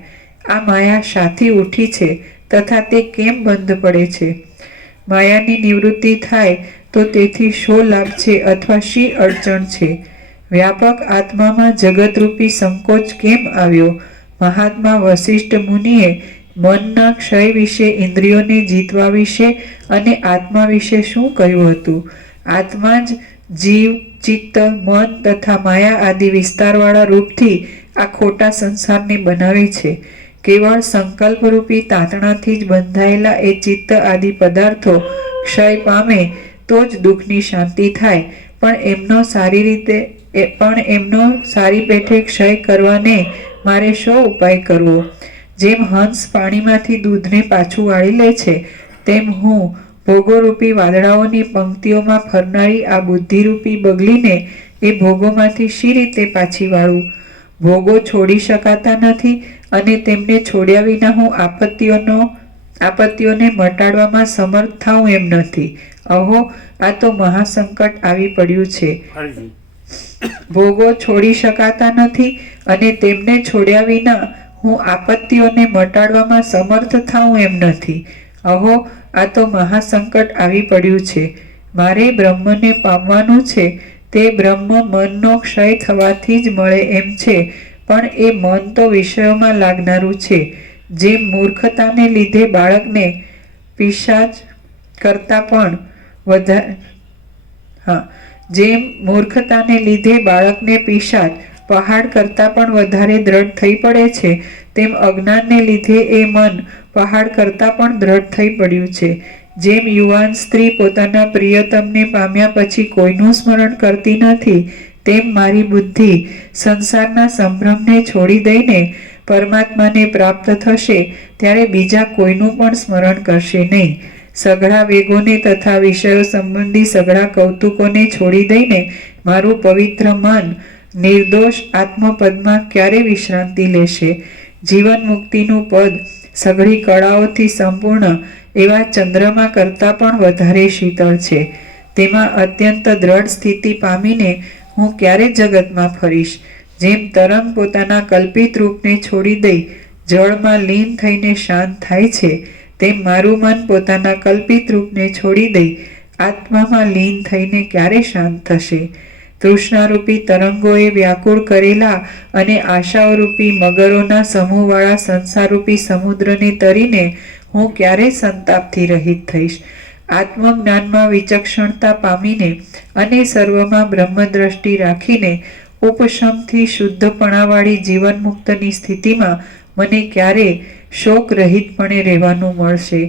આ માયા શાથી ઉઠી છે તથા તે કેમ બંધ પડે છે? માયાની નિવૃત્તિ થાય તો તેથી શો લાભ છે અથવા શી અડચણ છે? વ્યાપક આત્મામાં જગતરૂપી સંકોચ કેમ આવ્યો? મહાત્મા વસિષ્ઠ મુનિએ મનના ક્ષય વિશે, ઇન્દ્રિયોને જીતવા વિશે અને આત્મા વિશે શું કહ્યું હતું? આત્મા જ જીવ, ચિત્ત, મન તથા માયા આદિ વિસ્તારવાળા રૂપથી આ ખોટા સંસારને બનાવે છે. કેવળ સંકલ્પરૂપી તાતણાથી જ બંધાયેલા એ ચિત્ત આદિ પદાર્થો ક્ષય પામે તો જ દુઃખની શાંતિ થાય. પણ એમનો સારી પેઠે ક્ષય કરવાને મારે શો ઉપાય કરવો? જેમ હંસ પાણીમાંથી દૂધને પાછું વાળી લે છે, તેમ હું ભોગોરૂપી વાદળાઓની પંક્તિઓમાં ફરનારી આ બુદ્ધિરૂપી બગલીને એ ભોગોમાંથી શી રીતે પાછી વાળું? ભોગો છોડી શકાતા નથી અને તેમને છોડ્યા વિના હું આપત્તિઓને મટાડવામાં સમર્થ થાઉં એમ નથી. અહો, આ તો મહાસંકટ આવી પડ્યું છે. ભોગો છોડી શકાતા નથી અને તેમને છોડ્યા વિના હું આપત્તિઓને મટાડવામાં સમર્થ થાઉં એમ નથી. અહો, આ તો મહાસંકટ આવી પડ્યું છે. મારે બ્રહ્મને પામવાનું છે. તે બ્રહ્મ મનનો ક્ષય થવાથી જ મળે એમ છે, પણ એ મન તો વિષયોમાં લાગનારું છે. જેમ મૂર્ખતાને લીધે બાળકને પિશાચ કરતા પણ પહાડ કરતાં પણ વધારે દ્રઢ થઈ પડે છે, તેમ અજ્ઞાનને લીધે એ મન પહાડ કરતાં પણ દ્રઢ થઈ પડ્યું છે. જેમ યુવાન સ્ત્રી પોતાના પ્રિયતમને પામ્યા પછી કોઈનું સ્મરણ કરતી નથી, તેમ મારી બુદ્ધિ સંસારના સંભ્રમને છોડી દઈને પરમાત્માને પ્રાપ્ત થશે ત્યારે બીજા કોઈનું પણ સ્મરણ કરશે નહીં. સઘળા વેગોને તથા વિષયો સંબંધી સઘળા કૌતુકોને છોડી દઈને મારું પવિત્ર મન નિર્દોષ આત્મપદમાં ક્યારે વિશ્રાંતિ લેશે? જીવન મુક્તિનું પદ સઘળી કળાઓથી સંપૂર્ણ એવા ચંદ્રમા કરતાં પણ વધારે શીતળ છે. તેમાં અત્યંત દ્રઢ સ્થિતિ પામીને હું ક્યારે જગતમાં ફરીશ? જેમ તરંગ પોતાના કલ્પિત રૂપને છોડી દઈ જળમાં લીન થઈને શાંત થાય છે, તેમ મારું મન પોતાના કલ્પિત રૂપને છોડી દઈ આત્મામાં લીન થઈને ક્યારે શાંત થશે? તૃષ્ણારૂપી તરંગોએ વ્યાકુળ કરેલા અને આશાઓરૂપી મગરોના સમૂહવાળા સંસારરૂપી સમુદ્રને તરીને હું ક્યારે સંતાપથી રહિત થઈશ? આત્મજ્ઞાનમાં વિચક્ષણતા પામીને અને સર્વમાં બ્રહ્મદ્રષ્ટિ રાખીને ઉપશમથી શુદ્ધપણાવાળી જીવન મુક્તની સ્થિતિમાં મને ક્યારે શોક રહિતપણે રહેવાનું મળશે?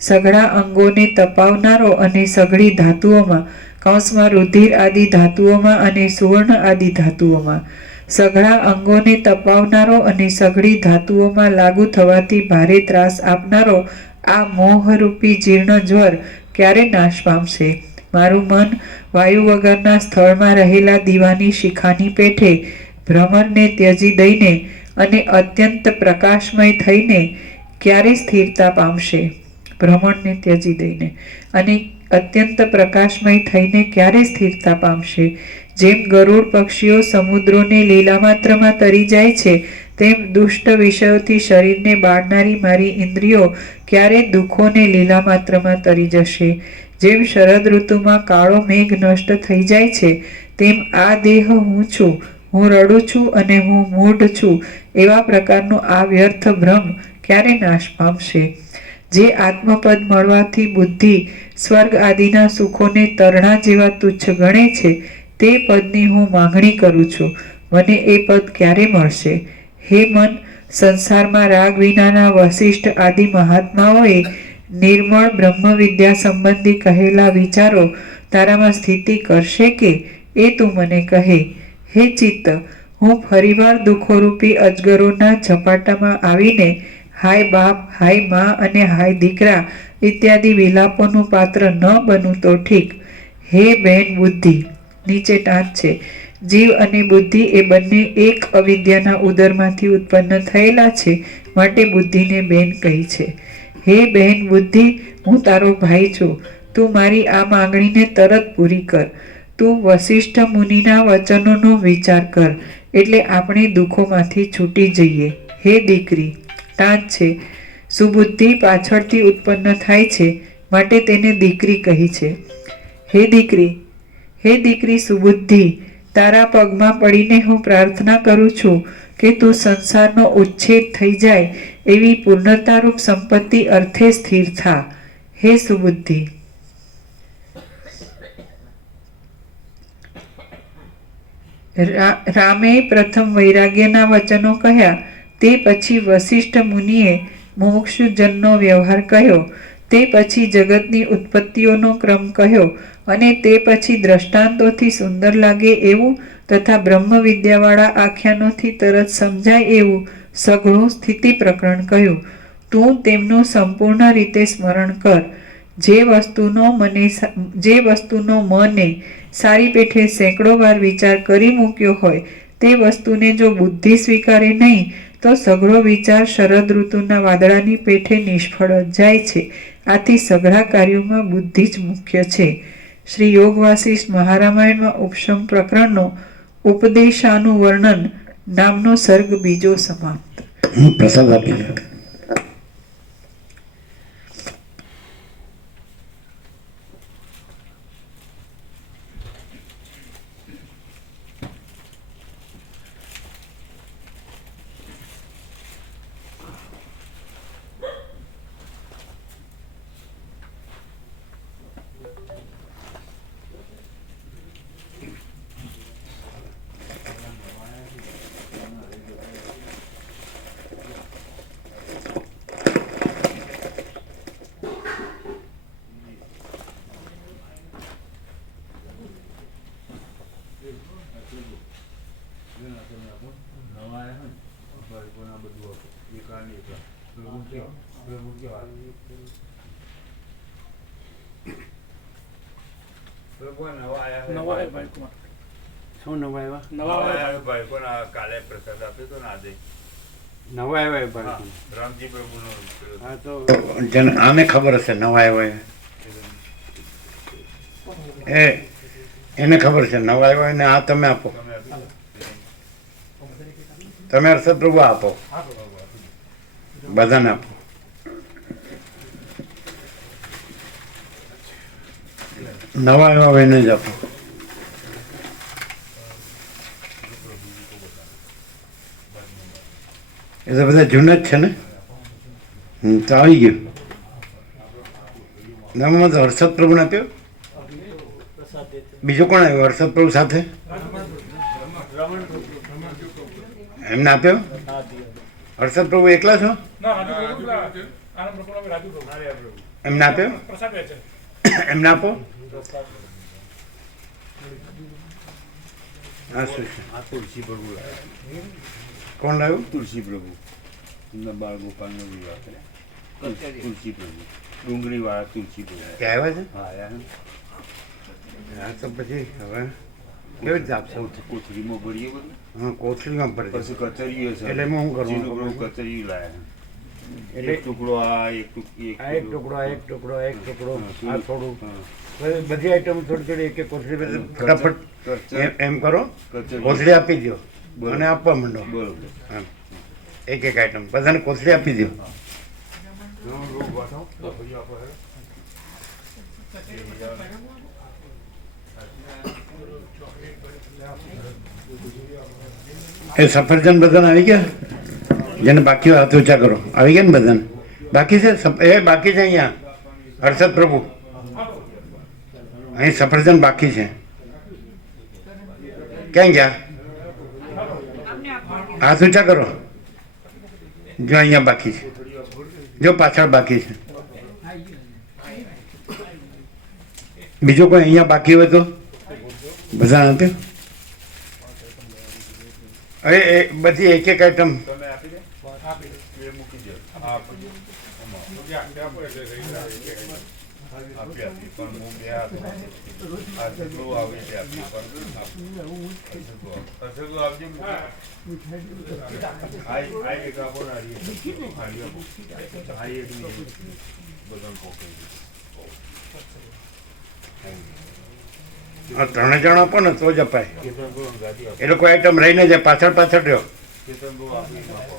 સઘળા અંગોને તપાવનારો અને સઘળી ધાતુઓમાં, કૌંસમાં રુધિર આદિ ધાતુઓમાં અને સુવર્ણ આદિ ધાતુઓમાં, સઘળા અંગોને તપાવનારો અને સઘળી ધાતુઓમાં લાગુ થવાથી ભારે ત્રાસ આપનારો આ મોહરૂપી જીર્ણ જ્વર ક્યારે નાશ પામશે? મારું મન વાયુ વગરના સ્થળમાં રહેલા દીવાની શિખાની પેઠે ભ્રમરને ત્યજી દઈને અને અત્યંત પ્રકાશમય થઈને ક્યારે સ્થિરતા પામશે? ભ્રમણને ત્યજી દઈને અને અત્યંત પ્રકાશમય થઈને ક્યારે સ્થિરતા પામશે? જેમ ગરુડ પક્ષીઓ સમુદ્રોને લીલા માત્રમાં તરી જાય છે, તેમ દુષ્ટ વિષયોથી શરીરને બાળનારી મારી ઇન્દ્રિયો ક્યારે દુઃખોને લીલા માત્રમાં તરી જશે. જેમ શરદ ઋતુમાં કાળો મેઘ નષ્ટ થઈ જાય છે, તેમ આ દેહ હું છું, હું રડું છું અને હું મૂઢ છું, એવા પ્રકારનો આ વ્યર્થ ભ્રમ ક્યારે નાશ પામશે? જે આત્મપદ મળવાથી બુદ્ધિ સ્વર્ગ આદિના સુખોને તરણા જેવા તુચ્છ ગણે છે, તે પદની હું માંગણી કરું છું. મને એ પદ ક્યારે મળશે? હે મન, સંસારમાં રાગ વિનાના વશિષ્ઠ આદિ મહાત્માઓએ નિર્મળ બ્રહ્મ વિદ્યા સંબંધી કહેલા વિચારો તારામાં સ્થિતિ કરશે કે? એ તું મને કહે. હે ચિત્ત, હું ફરીવાર દુઃખોરૂપી અજગરોના ઝપાટામાં આવીને હાય બાપ, હાય મા અને હાય દીકરા ઇત્યાદિ વિલાપોનું પાત્ર ન બનું તો ઠીક. હે બહેન બુદ્ધિ, નીચે ટાંચ છે. જીવ અને બુદ્ધિ એ બંને એક અવિદ્યાના ઉદરમાંથી ઉત્પન્ન થયેલા છે, માટે બુદ્ધિને બેન કહી છે. હે બહેન બુદ્ધિ, હું તારો ભાઈ છું. તું મારી આ માંગણીને તરત પૂરી કર. તું વશિષ્ઠ મુનિના વચનોનો વિચાર કર, એટલે આપણે દુઃખોમાંથી છૂટી જઈએ. હે દીકરી, ટાંચ છે. સુબુદ્ધિ પાછળથી ઉત્પન્ન થાય છે, માટે તેને દીકરી કહી છે. હે દીકરી, હે દીકરી સુબુદ્ધિ, તારા પગમાં પડીને હું પ્રાર્થના કરું છું કે તું સંસારનો ઉચ્છેદ થઈ જાય એવી પૂર્ણતારૂપ સંપત્તિ અર્થે સ્થિર થા. હે સુબુદ્ધિ, રામે પ્રથમ વૈરાગ્યના વચનો કહ્યા, તે પછી વશિષ્ઠ મુનિએ મુમુક્ષુજનનો વ્યવહાર કહ્યો, તે પછી જગતની ઉત્પત્તિઓનો ક્રમ કહ્યો, અને તે પછી દ્રષ્ટાંતોથી સુંદર લાગે એવું તથા બ્રહ્મ વિદ્યાવાળા આખ્યાનોથી તરત સમજાય એવું સઘળું સ્થિતિ પ્રકરણ કહ્યું. તું તેમનું સંપૂર્ણ રીતે સ્મરણ કર. જે વસ્તુનો મને સારી પેઠે સેંકડો વાર વિચાર કરી મૂક્યો હોય, તે વસ્તુને જો બુદ્ધિ સ્વીકારે નહીં તો સઘળો વિચાર શરદ ઋતુના વાદળાની પેઠે નિષ્ફળ જ જાય છે. આથી સઘળા કાર્યોમાં બુદ્ધિ જ મુખ્ય છે. શ્રી યોગ વાસિષ્ઠ મહારામાયણમાં ઉપશમ પ્રકરણનો ઉપદેશાનું વર્ણન નામનો સર્ગ બીજો સમાપ્ત. પ્રસાદ આપી દે. નવા હે ભાઈ કુમાર. શું નવા આવ્યા? નવા આવ્યા ભાઈ પણ આ કાલે પ્રસાદ આપ્યો તો ને આજે નવા આવ્યા ભાઈ. રામજી પ્રભુનો હા તો આને ખબર હશે નવા આવ્યા એને ખબર છે નવા આવ્યા ને આ તમે આપો. તમે હર્ષદ પ્રભુ આપો, બધાને આપો. નવા આવ્યા એને જ આપો. એ તો બધા જૂના જ છે ને. તો આવી ગયું. નવામાં તો હર્ષદ પ્રભુને આપ્યો. બીજો કોણ આવ્યો હર્ષદ પ્રભુ સાથે? એમને આપ્યો? હર્ષદ પ્રભુ એકલા છો? એમને આપ્યો? એમને આપો. હા શું છે? આ તુલસી પ્રભુ લાવ્યા. કોણ લાવ્યું? તુલસી પ્રભુ એમના બાળ ગોપાલનો વિવાહ કર્યા. તુલસી પ્રભુ ડુંગળી વાળા તુલસી પ્રભુ ત્યાં આવ્યા છે? હા આવ્યા હા તો પછી હવે કેવી રીતે આપશે? કોથળીમાં ભરીએ બધું. હા કોથળીમાં ભરે. પછી કચરીઓ છે. એટલે એમાં શું કરવું? પ્રભુ કચરીઓ લાવ્યા. એટલે એક ટુકડો આ એક આ એક ટુકડો, આ એક ટુકડો, આ એક ટુકડો, આ થોડું હા. બધી આઈટમ થોડી થોડી એક એક કોથળી બધી ફટાફટ કચર- એમ કરો. કચરી. કોથળી આપી દો બરોબર. અને આપવા માંડો. બરોબર. હા એક એક આઈટમ બધાને કોથળી આપી દો. એ સફરજન બધાને આવી ગયા? જેને બાકી હોય હાથ ઊંચા કરો. આવી ગયા ને બધાને? બાકી છે? એ બાકી છે અહીંયા. હર્ષદ પ્રભુ, અહીં સફરજન બાકી છે. ક્યાં ગયા? હાથ ઊંચા કરો. જો અહીંયા બાકી છે, જો પાછળ બાકી છે. બીજું કોઈ અહીંયા બાકી હોય તો બધા આપે. અરે એ બધી એક એક આઈટમ તમે આપી દે, એ મૂકી દો. આપી પણ હું બે આપી આ જેટલું આવે તે આપી પણ આપજે. આ એક આપો ને આ એક બધાને પોકાઈ આ 3 જણ આપો ને તો જ અપાય. ગાડી એ લોકો આઈટમ રહીને જાય, પાછળ પાછળ રહ્યો. કેતનબહુ આપી આપો.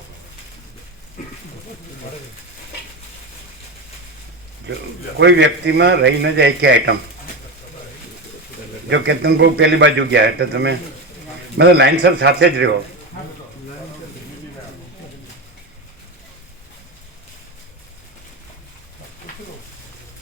કોઈ વ્યક્તિમાં રહી ન જાય કે આઈટમ. જો કેતન બહુ પેલી બાજુ ગયા એટલે તમે બધા લાઈનસર સાથે જ રહ્યો.